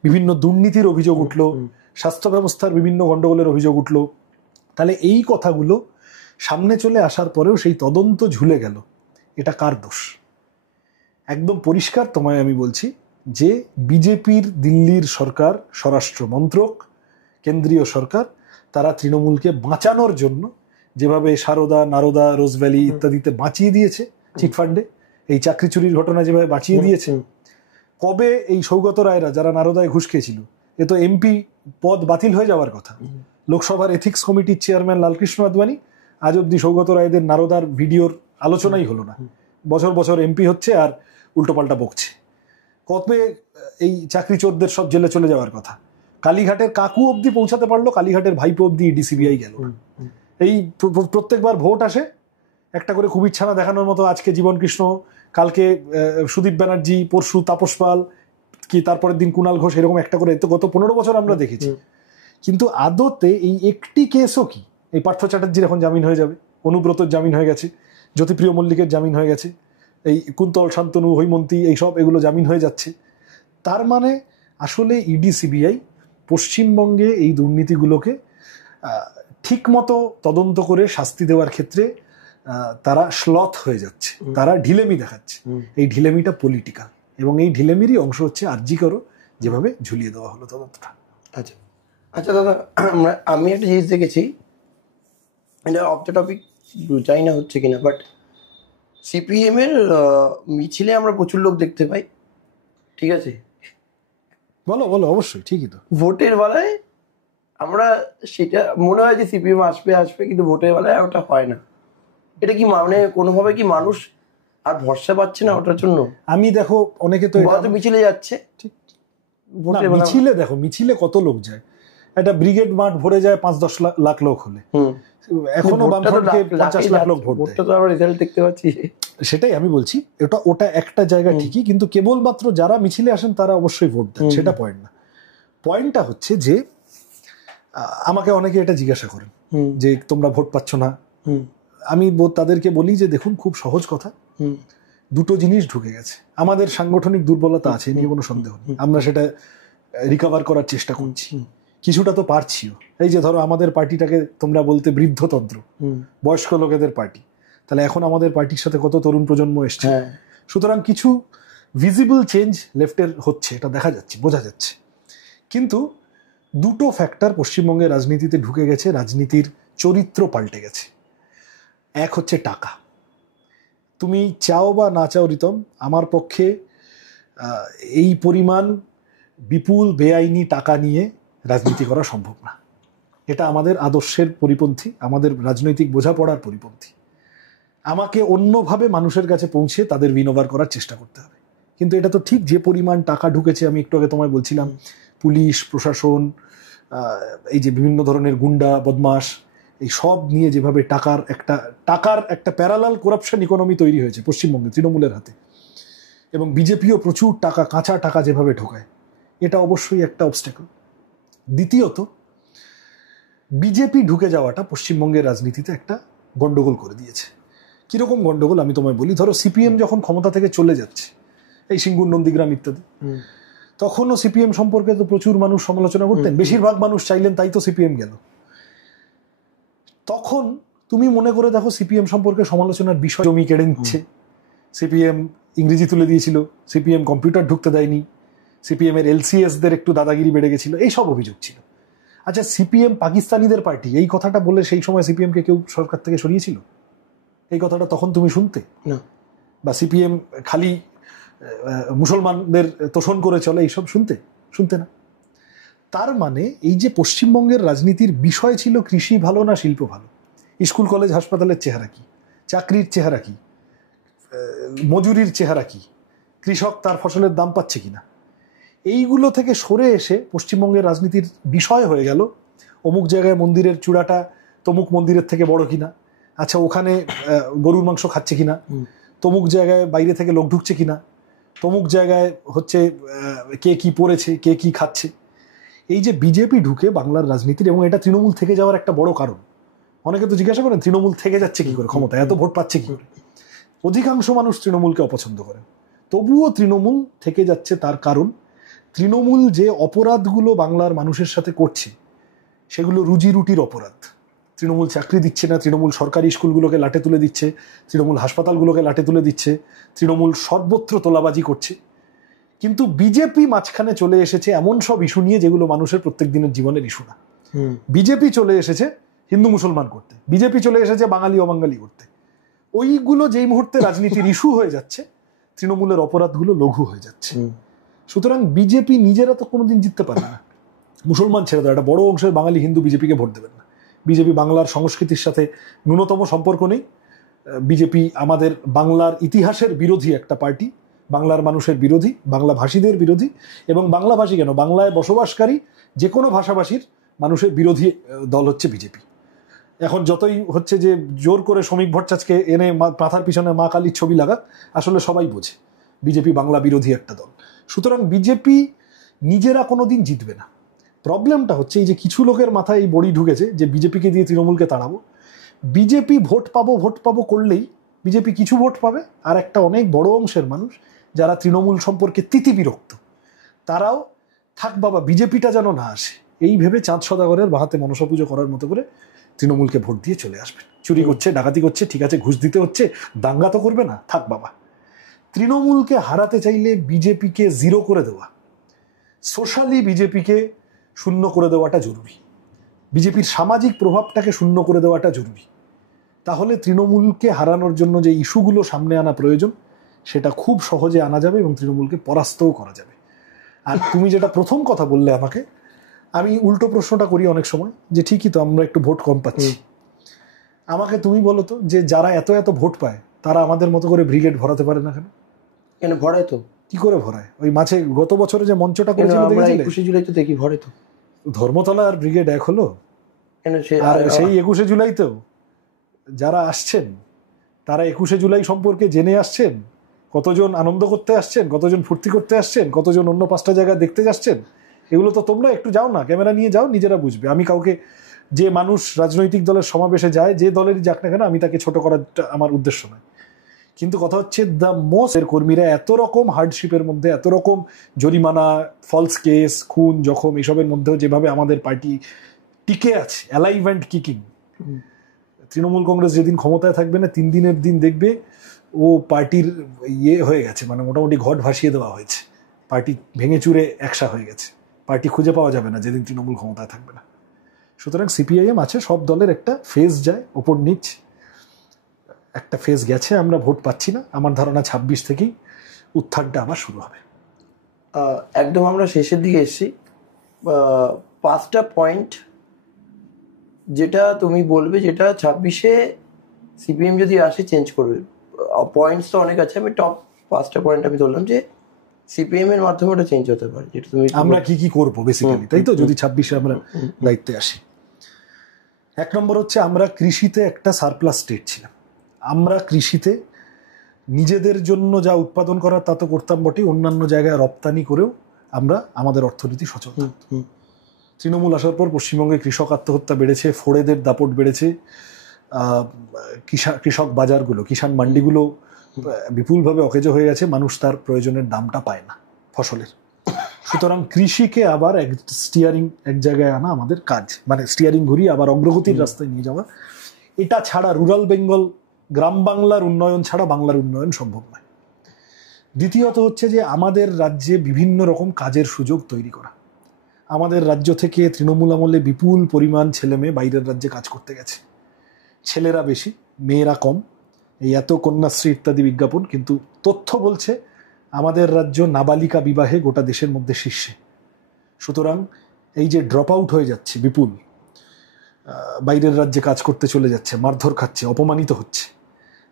বিভিন্ন দুর্নীতির অভিযোগ উঠলো, স্বাস্থ্য ব্যবস্থার বিভিন্ন গন্ডগোলের অভিযোগ উঠলো। তাহলে এই কথাগুলো সামনে চলে আসার পরেও সেই তদন্ত ঝুলে গেল, এটা কার দোষ? একদম পরিষ্কার তোমায় আমি বলছি যে বিজেপির দিল্লির সরকার, স্বরাষ্ট্র মন্ত্রক, কেন্দ্রীয় সরকার, তারা তৃণমূলকে বাঁচানোর জন্য যেভাবে সারদা, নারদা, রোজভ্যালি ইত্যাদিতে বাঁচিয়ে দিয়েছে, চিটফান্ডে এই চাকরি চুরির ঘটনা যেভাবে বাঁচিয়ে দিয়েছে, কবে এই সৌগত রায়রা যারা নারদায় ঘুষ খেয়েছিল, এ তো এমপি পদ বাতিল হয়ে যাওয়ার কথা। লোকসভার এথিক্স কমিটির চেয়ারম্যান লালকৃষ্ণ আদবানি আজ অব্দি সৌগত রায়দের নারদার ভিডিওর আলোচনাই হলো না। বছর বছর এমপি হচ্ছে আর উল্টোপাল্টা বকছে। কবে এই চাকরি চোরদের সব জেলে চলে যাওয়ার কথা? কালীঘাটের কাকু অব্দি পৌঁছাতে পারলো, কালীঘাটের ভাইপো অব্দি ডিসিবিআই গেল। এই প্রত্যেকবার ভোট আসে একটা করে কুমির ছানা দেখানোর মতো, আজকে জীবন কৃষ্ণ, কালকে সুদীপ ব্যানার্জি, পরশু তাপস পাল, কি তারপরের দিন কুণাল ঘোষ, এরকম একটা করে তো গত 15 বছর আমরা দেখেছি। কিন্তু আদতে এই একটি কেসও কি? এই পার্থ চ্যাটার্জির এখন জামিন হয়ে যাবে, অনুব্রতর জামিন হয়ে গেছে, জ্যোতিপ্রিয় মল্লিকের জামিন হয়ে গেছে, এই কুন্তল, শান্তনু, হৈমন্তী, এইসব এগুলো জামিন হয়ে যাচ্ছে। তার মানে আসলে ইডি, সিবিআই পশ্চিমবঙ্গে এই দুর্নীতিগুলোকে ঠিকমতো তদন্ত করে শাস্তি দেওয়ার ক্ষেত্রে তারা শ্লথ হয়ে যাচ্ছে, তারা ঢিলেমি দেখাচ্ছে। এই ঢিলেমিটা পলিটিক্যাল, এবং এই ঢিলেমিরই অংশ হচ্ছে আরজি করো যেভাবে ঝুলিয়ে দেওয়া হলো তদন্তটা। আচ্ছা আচ্ছা দাদা, আমি একটা জিনিস দেখেছি, এটা অফ দ্য টপিক, জানি না হচ্ছে কিনা, বাট সিপিএম এর মিছিলে আমরা প্রচুর লোক দেখতে পাই, ঠিক আছে? বলো বলো, অবশ্যই, ঠিকই তো। ভোটের বেলায় আমরা সেটা মনে হয় যে সিপিএম আসবে, কিন্তু ভোটের বেলায় ওটা হয় না। এটা কি মানে কোনোভাবে কি মানুষ আর ভরসা পাচ্ছে না ওটার জন্য? আমি দেখো অনেকে তো মিছিলে যাচ্ছে, মিছিলে দেখো, মিছিলে কত লোক যায়, একটা ব্রিগেড মাঠ ভরে যায় 5-10 লাখ লোক হলে, এখনো বামফ্রন্টকে 50 লাখ লোক ভোট দেয়, তো আমরা রেজাল্ট দেখতে পাচ্ছি। সেটাই আমি বলছি, ওটা একটা জায়গা ঠিকই, কিন্তু কেবলমাত্র যারা মিছিলে আসেন তারা অবশ্যই ভোট দেন, সেটা পয়েন্ট না। পয়েন্টটা হচ্ছে যে আমাকে অনেকে এটা জিজ্ঞাসা করেন যে তোমরা ভোট পাচ্ছ না। আমি তাদেরকে বলি যে দেখুন, খুব সহজ কথা, দুটো জিনিস ঢুকে গেছে। আমাদের সাংগঠনিক দুর্বলতা আছে, নিয়ে কোনো সন্দেহ নেই, আমরা সেটা রিকভার করার চেষ্টা করছি, কিছুটা তো পারছিও। এই যে ধরো আমাদের পার্টিটাকে তোমরা বলতে বৃদ্ধতন্ত্র, বয়স্ক লোকেদের পার্টি, তাহলে এখন আমাদের পার্টির সাথে কত তরুণ প্রজন্ম এসছে। সুতরাং কিছু ভিজিবল চেঞ্জ লেফটের হচ্ছে, এটা দেখা যাচ্ছে, বোঝা যাচ্ছে। কিন্তু দুটো ফ্যাক্টর পশ্চিমবঙ্গের রাজনীতিতে ঢুকে গেছে, রাজনীতির চরিত্র পাল্টে গেছে। এক হচ্ছে টাকা, তুমি চাও বা না চাও রিতম, আমার পক্ষে এই পরিমাণ বিপুল বেআইনি টাকা নিয়ে রাজনীতি করা সম্ভব না। এটা আমাদের আদর্শের পরিপন্থী, আমাদের রাজনৈতিক বোঝাপড়ার পরিপন্থী। আমাকে অন্যভাবে মানুষের কাছে পৌঁছে তাদের উইন করার চেষ্টা করতে হবে। কিন্তু এটা তো ঠিক, যে পরিমাণ টাকা ঢুকেছে, আমি একটু আগে তোমায় বলছিলাম, পুলিশ প্রশাসন, এই যে বিভিন্ন ধরনের গুন্ডা বদমাশ, এই সব নিয়ে যেভাবে টাকার একটা প্যারালাল করাপশন ইকোনমি তৈরি হয়েছে পশ্চিমবঙ্গে তৃণমূলের হাতে, এবং বিজেপিও প্রচুর টাকা, কাঁচা টাকা যেভাবে ঢোকায়, এটা অবশ্যই একটা অবস্ট্যাকল। দ্বিতীয়ত, বিজেপি ঢুকে যাওয়াটা পশ্চিমবঙ্গের রাজনীতিতে একটা গন্ডগোল করে দিয়েছে। কিরকম গন্ডগোল আমি তোমায় বলি। ধরো সিপিএম যখন ক্ষমতা থেকে চলে যাচ্ছে, এই সিঙ্গুর, নন্দীগ্রাম ইত্যাদি, তখনও সিপিএম সম্পর্কে তো প্রচুর মানুষ সমালোচনা করতেন, বেশিরভাগ মানুষ চাইলেন, তাই তো সিপিএম গেল। তখন তুমি মনে করে দেখো, সিপিএম সম্পর্কে সমালোচনার বিষয় জমি কেড়ে নিচ্ছে, সিপিএম ইংরেজি তুলে দিয়েছিল, সিপিএম কম্পিউটার ঢুকতে দেয়নি, সিপিএম এর এলসিএসদের একটু দাদাগিরি বেড়ে গেছিল, এই সব অভিযোগ ছিল। আচ্ছা, সিপিএম পাকিস্তানিদের পার্টি, এই কথাটা বলে সেই সময় সিপিএমকে কেউ সরকার থেকে সরিয়েছিল? এই কথাটা তখন তুমি শুনতে? না। বা সিপিএম খালি মুসলমানদের তোষণ করে চলে, এইসব শুনতে না। তার মানে এই যে পশ্চিমবঙ্গের রাজনীতির বিষয় ছিল কৃষি ভালো না শিল্প ভালো, স্কুল কলেজ হাসপাতালের চেহারা কি, চাকরির চেহারা কি, মজুরির চেহারা কি, কৃষক তার ফসলের দাম পাচ্ছে কিনা, এইগুলো থেকে সরে এসে পশ্চিমবঙ্গের রাজনীতির বিষয় হয়ে গেল অমুক জায়গায় মন্দিরের চূড়াটা তমুক মন্দিরের থেকে বড় কিনা, আচ্ছা ওখানে গরুর মাংস খাচ্ছে কিনা, তমুক জায়গায় বাইরে থেকে লোক ঢুকছে কিনা, তমুক জায়গায় হচ্ছে কে কি পড়েছে, কে কি খাচ্ছে। এই যে বিজেপি ঢুকে বাংলার রাজনীতির, এবং এটা তৃণমূল থেকে যাওয়ার একটা বড় কারণ। অনেকে তো জিজ্ঞাসা করেন তৃণমূল থেকে যাচ্ছে কি করে ক্ষমতা, এত ভোট পাচ্ছে কি করে। অধিকাংশ মানুষ তৃণমূলকে অপছন্দ করেন, তবুও তৃণমূল থেকে যাচ্ছে তার কারণ, তৃণমূল যে অপরাধগুলো বাংলার মানুষের সাথে করছে সেগুলো রুজি রুটির অপরাধ। তৃণমূল চাকরি দিচ্ছে না, তৃণমূল সরকারি স্কুলগুলোকে লাটে তুলে দিচ্ছে, তৃণমূল হাসপাতালগুলোকে লাটে তুলে দিচ্ছে, তৃণমূল সর্বত্র তোলাবাজি করছে। কিন্তু বিজেপি মাঝখানে চলে এসেছে এমন সব ইস্যু নিয়ে যেগুলো মানুষের প্রত্যেক দিনের জীবনের ইস্যু না। বিজেপি চলে এসেছে হিন্দু মুসলমান করতে, বিজেপি চলে এসেছে বাঙালি অবাঙালি করতে। ওইগুলো যেই মুহূর্তে রাজনীতির ইস্যু হয়ে যাচ্ছে, তৃণমূলের অপরাধগুলো লঘু হয়ে যাচ্ছে। সুতরাং বিজেপি নিজেরা তো কোনোদিন জিততে পারে না। মুসলমান ছেড়ে দেয়, একটা বড় অংশের বাঙালি হিন্দু বিজেপিকে ভোট দেবেন না। বিজেপি বাংলার সংস্কৃতির সাথে ন্যূনতম সম্পর্ক নেই। বিজেপি আমাদের বাংলার ইতিহাসের বিরোধী একটা পার্টি, বাংলার মানুষের বিরোধী, বাংলা ভাষীদের বিরোধী, এবং বাংলা ভাষী কেন, বাংলায় বসবাসকারী যে কোনো ভাষাভাষীর মানুষের বিরোধী দল হচ্ছে বিজেপি। এখন যতই হচ্ছে যে জোর করে শ্রমিক ভট্টাচার্যকে এনে মাথার পিছনে মা কালীর ছবি লাগা, আসলে সবাই বোঝে বিজেপি বাংলা বিরোধী একটা দল। সুতরাং বিজেপি নিজেরা কোনোদিন জিতবে না। প্রবলেমটা হচ্ছে এই যে কিছু লোকের মাথায় এই বড়ি ঢুকেছে যে বিজেপিকে দিয়ে তৃণমূলকে তাড়াবো। বিজেপি ভোট পাবো করলেই বিজেপি কিছু ভোট পাবে, আর একটা অনেক বড় অংশের মানুষ যারা তৃণমূল সম্পর্কে তিতিবিরক্ত, তারাও থাক বাবা বিজেপিটা যেন না আসে, এই ভেবে চাঁদ সদাগরের বাহাতে মনসা পুজো করার মতো করে তৃণমূলকে ভোট দিয়ে চলে আসবেন। চুরি করছে, ডাকাতি করছে, ঠিক আছে, ঘুষ দিতে হচ্ছে, দাঙ্গা তো করবে না, থাক বাবা। তৃণমূলকে হারাতে চাইলে বিজেপিকে জিরো করে দেওয়া, সোশ্যালি বিজেপিকে শূন্য করে দেওয়াটা জরুরি, বিজেপির সামাজিক প্রভাবটাকে শূন্য করে দেওয়াটা জরুরি। তাহলে তৃণমূলকে হারানোর জন্য যে ইস্যুগুলো সামনে আনা প্রয়োজন সেটা খুব সহজে আনা যাবে এবং তৃণমূলকে পরাস্তও করা যাবে। আর তুমি যেটা প্রথম কথা বললে আমাকে, আমি উল্টো প্রশ্নটা করি অনেক সময় যে ঠিকই তো আমরা একটু ভোট কম পাচ্ছি। আমাকে তুমি বলো তো, যে যারা এত এত ভোট পায় তারা আমাদের মতো করে ব্রিগেড ভরাতে পারে না কেন? কেন ভরায় তো? কি করে ভরায়? ওই মাঝে গত বছরে যে মঞ্চটা করেছিল 21শে জুলাই তো দেখি ভরে তো। ধর্মতলা আর ব্রিগেড এক হলো কেন? আর সেই 21শে জুলাইতেও যারা আসছেন তারা 21শে জুলাই সম্পর্কে জেনে আসছেন, কতজন আনন্দ করতে আসছেন, কতজন ফুর্তি করতে আসছেন, কতজন অন্য 5টা জায়গা দেখতে যাচ্ছেন, এগুলো তো তোমরা একটু যাও না, ক্যামেরা নিয়ে যাও, নিজেরা বুঝবে। আমি কাউকে, যে মানুষ রাজনৈতিক দলের সমাবেশে যায়, যে দলেরই যাক না কেন, আমি তাকে ছোট করার আমার উদ্দেশ্য নয়। কিন্তু কথা হচ্ছে দ্য মোস্ট কর্মীরা এত রকম হার্ডশিপের মধ্যে, এত রকম জরিমানা, ফলস কেস, খুন, জখম, এসবের মধ্যেও যেভাবে আমাদের পার্টি টিকে আছে, alive and kicking. Trinamool Congress যেদিন ক্ষমতায় থাকবে না, 3 দিনের দিন দেখবে ও পার্টির হয়ে গেছে, মানে মোটামুটি ঘট ভাসিয়ে দেওয়া হয়েছে, পার্টি ভেঙে চুরে একসা হয়ে গেছে, পার্টি খুঁজে পাওয়া যাবে না যেদিন তৃণমূল ক্ষমতায় থাকবে না। সুতরাং সিপিআইএম আছে, সব দলের একটা ফেজ যায় ওপর নিচ, একটা ফেজ গেছে, আমরা ভোট পাচ্ছি না। আমার ধারণা 26 থেকেই উত্থানটা আবার শুরু হবে। একদম আমরা শেষের দিকে এসেছি। 5টা পয়েন্ট যেটা তুমি বলবে যেটা 26-এ সিপিএম যদি আসে চেঞ্জ করবে। পয়েন্টস তো অনেক আছে, আমি টপ 5টা পয়েন্ট আমি ধরলাম যে সিপিএম এর মাধ্যমে ওটা চেঞ্জ হতে পারে, যেটা তুমি আমরা কি কি করবো বেসিক্যালি, তাই তো, যদি 26-এ আমরা দায়িত্বে আসি। 1 নম্বর হচ্ছে আমরা কৃষিতে একটা সারপ্লাস স্টেট ছিলাম। আমরা কৃষিতে নিজেদের জন্য যা উৎপাদন করার তা তো করতাম বটেই, অন্যান্য জায়গায় রপ্তানি করেও আমরা আমাদের অর্থনীতি সচল থাকতাম। তৃণমূল আসার পর পশ্চিমবঙ্গে কৃষক আত্মহত্যা বেড়েছে, ফোড়েদের দাপট বেড়েছে, কৃষক বাজারগুলো, কিষাণ মান্ডিগুলো বিপুলভাবে অকেজো হয়ে গেছে, মানুষ তার প্রয়োজনের দামটা পায় না ফসলের। সুতরাং কৃষিকে আবার এক জায়গায় আনা আমাদের কাজ, মানে স্টিয়ারিং ঘুরিয়ে আবার অগ্রগতির রাস্তায় নিয়ে যাওয়া। এটা ছাড়া রুরাল বেঙ্গল, গ্রাম বাংলার উন্নয়ন ছাড়া বাংলার উন্নয়ন সম্ভব নয়। দ্বিতীয়ত হচ্ছে যে আমাদের রাজ্যে বিভিন্ন রকম কাজের সুযোগ তৈরি করা। আমাদের রাজ্য থেকে তৃণমূল আমলে বিপুল পরিমাণ ছেলে মেয়ে বাইরের রাজ্যে কাজ করতে গেছে। ছেলেরা বেশি, মেয়েরা কম। এই এত কন্যাশ্রী ইত্যাদি বিজ্ঞাপন, কিন্তু তথ্য বলছে আমাদের রাজ্য নাবালিকা বিবাহে গোটা দেশের মধ্যে শীর্ষে। সুতরাং এই যে ড্রপ আউট হয়ে যাচ্ছে বিপুল, বাইরের রাজ্যে কাজ করতে চলে যাচ্ছে, মারধর খাচ্ছে, অপমানিত হচ্ছে,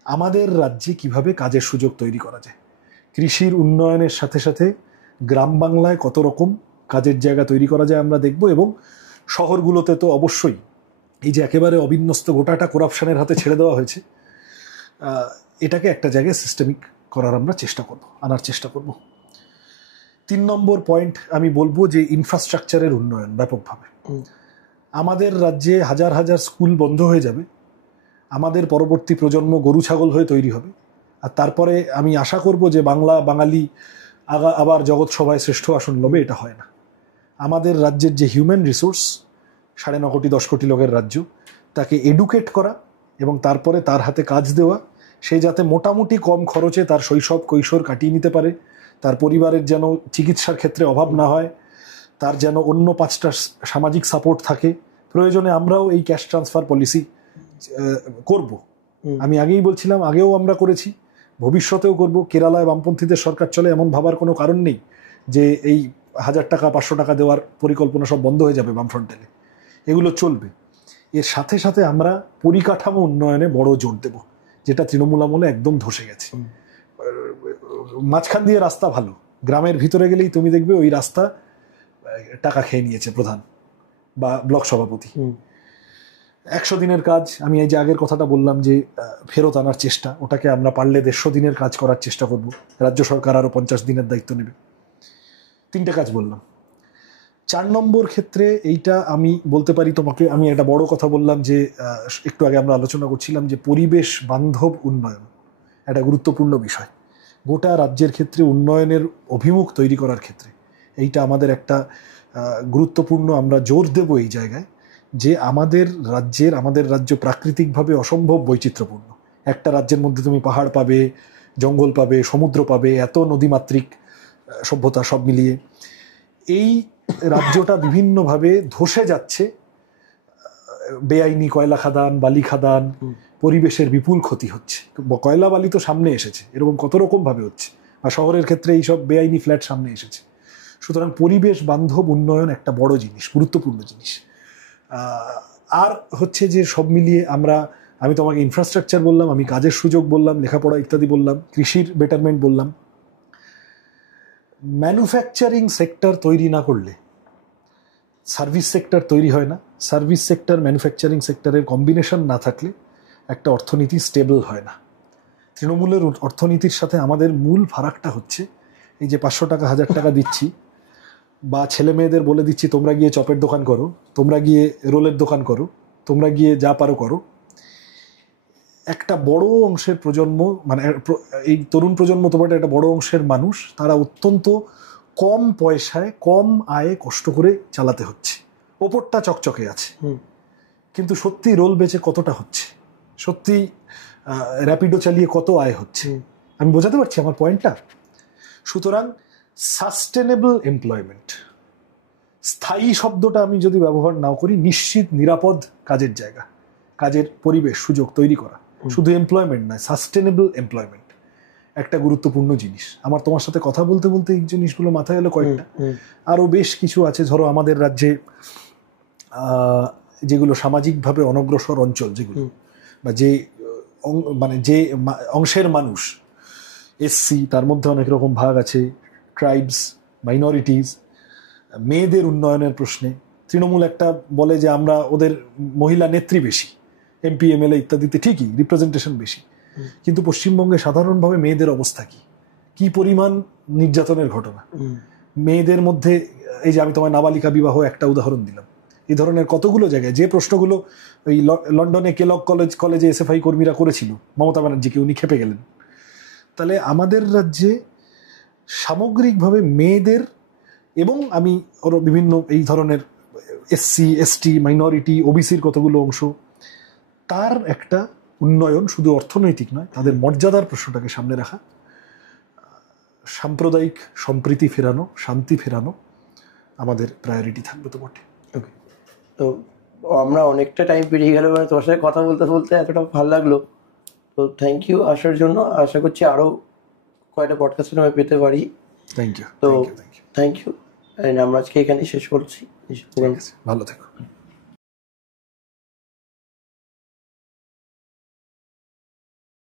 আমাদের রাজ্যে কিভাবে কাজের সুযোগ তৈরি করা যায়। কৃষির উন্নয়নের সাথে সাথে গ্রাম বাংলায় কত রকম কাজের জায়গা তৈরি করা যায় আমরা দেখব। এবং শহরগুলোতে তো অবশ্যই এই যে একেবারে অবিন্যস্ত গোটাটা করাপশনের হাতে ছেড়ে দেওয়া হয়েছে, এটাকে একটা জায়গায় সিস্টেমিক করার আমরা আনার চেষ্টা করব। 3 নম্বর পয়েন্ট আমি বলবো যে ইনফ্রাস্ট্রাকচারের উন্নয়ন ব্যাপকভাবে। আমাদের রাজ্যে হাজার হাজার স্কুল বন্ধ হয়ে যাবে, আমাদের পরবর্তী প্রজন্ম গরু ছাগল হয়ে তৈরি হবে, আর তারপরে আমি আশা করব যে বাঙালি আবার জগৎ সভায় শ্রেষ্ঠ আসন লবে। এটা হয় না। আমাদের রাজ্যের যে হিউম্যান রিসোর্স, 9.5 কোটি 10 কোটি লোকের রাজ্য, তাকে এডুকেট করা এবং তারপরে তার হাতে কাজ দেওয়া, সে যাতে মোটামুটি কম খরচে তার শৈশব কৈশোর কাটিয়ে নিতে পারে, তার পরিবারের যেন চিকিৎসার ক্ষেত্রে অভাব না হয়, তার যেন অন্য 5টা সামাজিক সাপোর্ট থাকে। প্রয়োজনে আমরাও এই ক্যাশ ট্রান্সফার পলিসি করব। আমি আগেই বলছিলাম, আগেও আমরা করেছি, ভবিষ্যতেও করব। কেরালায় বামপন্থীদের সরকার চলে, এমন ভাবার কোনো কারণ নেই যে এই 1000 টাকা 500 টাকা দেওয়ার পরিকল্পনা সব বন্ধ হয়ে যাবে বামফ্রন্টেলে। এগুলো চলবে। এর সাথে সাথে আমরা পরিকাঠামো উন্নয়নে বড় জোর দেব, যেটা তৃণমূল আমলে একদম ধসে গেছে। মাঝখান দিয়ে রাস্তা ভালো, গ্রামের ভিতরে গেলেই তুমি দেখবে ওই রাস্তা টাকা খেয়ে নিয়েছে প্রধান বা ব্লক সভাপতি। 100 দিনের কাজ, আমি এই যে আগের কথাটা বললাম যে ফেরত আনার চেষ্টা, ওটাকে আমরা পারলে 150 দিনের কাজ করার চেষ্টা করব। রাজ্য সরকার আরো 50 দিনের দায়িত্ব নেবে। 3টে কাজ বললাম। 4 নম্বর ক্ষেত্রে এইটা আমি বলতে পারি তোমাকে, আমি একটা বড় কথা বললাম যে একটু আগে আমরা আলোচনা করছিলাম যে পরিবেশ বান্ধব উন্নয়ন একটা গুরুত্বপূর্ণ বিষয়। গোটা রাজ্যের ক্ষেত্রে উন্নয়নের অভিমুখ তৈরি করার ক্ষেত্রে এইটা আমাদের একটা গুরুত্বপূর্ণ, আমরা জোর দেব এই জায়গায় যে আমাদের রাজ্য প্রাকৃতিকভাবে অসম্ভব বৈচিত্র্যপূর্ণ। একটা রাজ্যের মধ্যে তুমি পাহাড় পাবে, জঙ্গল পাবে, সমুদ্র পাবে, এত নদীমাতৃক সভ্যতা সব মিলিয়ে এই রাজ্যটা বিভিন্নভাবে ধসে যাচ্ছে। বেআইনি কয়লা খাদান, বালি খাদান, পরিবেশের বিপুল ক্ষতি হচ্ছে। কয়লা বালি তো সামনে এসেছে, এরকম কত রকম ভাবে হচ্ছে, আর শহরের ক্ষেত্রে এইসব বেআইনি ফ্ল্যাট সামনে এসেছে। সুতরাং পরিবেশ বান্ধব উন্নয়ন একটা বড় জিনিস, গুরুত্বপূর্ণ জিনিস। আর হচ্ছে যে সব মিলিয়ে আমি তোমাকে ইনফ্রাস্ট্রাকচার বললাম, আমি কাজের সুযোগ বললাম, লেখাপড়া ইত্যাদি বললাম, কৃষির বেটারমেন্ট বললাম। ম্যানুফ্যাকচারিং সেক্টর তৈরি না করলে সার্ভিস সেক্টর তৈরি হয় না। সার্ভিস সেক্টর ম্যানুফ্যাকচারিং সেক্টরের কম্বিনেশন না থাকলে একটা অর্থনীতি স্টেবল হয় না। তৃণমূলের অর্থনীতির সাথে আমাদের মূল ফারাকটা হচ্ছে এই যে 500 টাকা 1000 টাকা দিচ্ছি, বা ছেলে মেয়েদের বলে দিচ্ছি তোমরা গিয়ে চপের দোকান করো, তোমরা গিয়ে রোলের দোকান করো, তোমরা গিয়ে যা পারো করো। একটা বড় অংশের প্রজন্ম, মানে এই তরুণ প্রজন্ম, তোমার একটা বড় অংশের মানুষ, তারা অত্যন্ত কম পয়সায় কম আয়ে কষ্ট করে চালাতে হচ্ছে। ওপরটা চকচকে আছে, কিন্তু সত্যি রোল বেচে কতটা হচ্ছে, সত্যি র্যাপিডো চালিয়ে কত আয় হচ্ছে, আমি বোঝাতে পারছি আমার পয়েন্টটা? সুতরাং সাস্টেনেবল এমপ্লয়মেন্ট, স্থায়ী শব্দটা আমি যদি ব্যবহার নাও করি, নিশ্চিত নিরাপদ কাজের জায়গা, কাজের পরিবেশ সুযোগ তৈরি করা, শুধু এমপ্লয়মেন্ট নয়, সাস্টেনেবল এমপ্লয়মেন্ট একটা গুরুত্বপূর্ণ জিনিস। আমার তোমার সাথে কথা বলতে বলতে এই জিনিসগুলো মাথায় এলো কয়েকটা। আরও বেশ কিছু আছে, ধরো আমাদের রাজ্যে যেগুলো সামাজিকভাবে অনগ্রসর অঞ্চল, যেগুলো বা যে মানে যে অংশের মানুষ, এসসি, তার মধ্যে অনেক রকম ভাগ আছে, ট্রাইবস, মাইনরিটিস, মেয়েদের উন্নয়নের প্রশ্নে তৃণমূল একটা বলে যে আমরা ওদের মহিলা নেত্রী বেশি, এমপি এমএলএ ইত্যাদিতে ঠিকই রিপ্রেজেন্টেশন বেশি, কিন্তু পশ্চিমবঙ্গে সাধারণভাবে মেয়েদের অবস্থা কি পরিমাণ নির্যাতনের ঘটনা মেয়েদের মধ্যে। এই যে আমি তোমার নাবালিকা বিবাহ একটা উদাহরণ দিলাম, এই ধরনের কতগুলো জায়গায় যে প্রশ্নগুলো ওই লন্ডনে কেলগ কলেজে এসএফআই কর্মীরা করেছিল মমতা ব্যানার্জিকে, উনি খেপে গেলেন। তাহলে আমাদের রাজ্যে সামগ্রিকভাবে মেয়েদের, এবং আমি ওর বিভিন্ন এই ধরনের এসসি এসটি মাইনরিটি ওবিসির কতগুলো অংশ, তার একটা উন্নয়ন শুধু অর্থনৈতিক নয়, তাদের মর্যাদার প্রশ্নটাকে সামনে রাখা, সাম্প্রদায়িক সম্প্রীতি ফেরানো, শান্তি ফেরানো আমাদের প্রায়োরিটি থাকবে তো বটে। ওকে, তো আমরা অনেকটা টাইম পেরিয়ে গেল, মানে তোমার সাথে কথা বলতে বলতে এতটা ভালো লাগলো। তো থ্যাংক ইউ আসার জন্য। আশা করছি আরও কয়েকটা পডকাস্টের আমি পেতে পারি। Thank you. তো থ্যাংক ইউ। আমরা আজকে এখানে শেষ করছি। ভালো থেকো।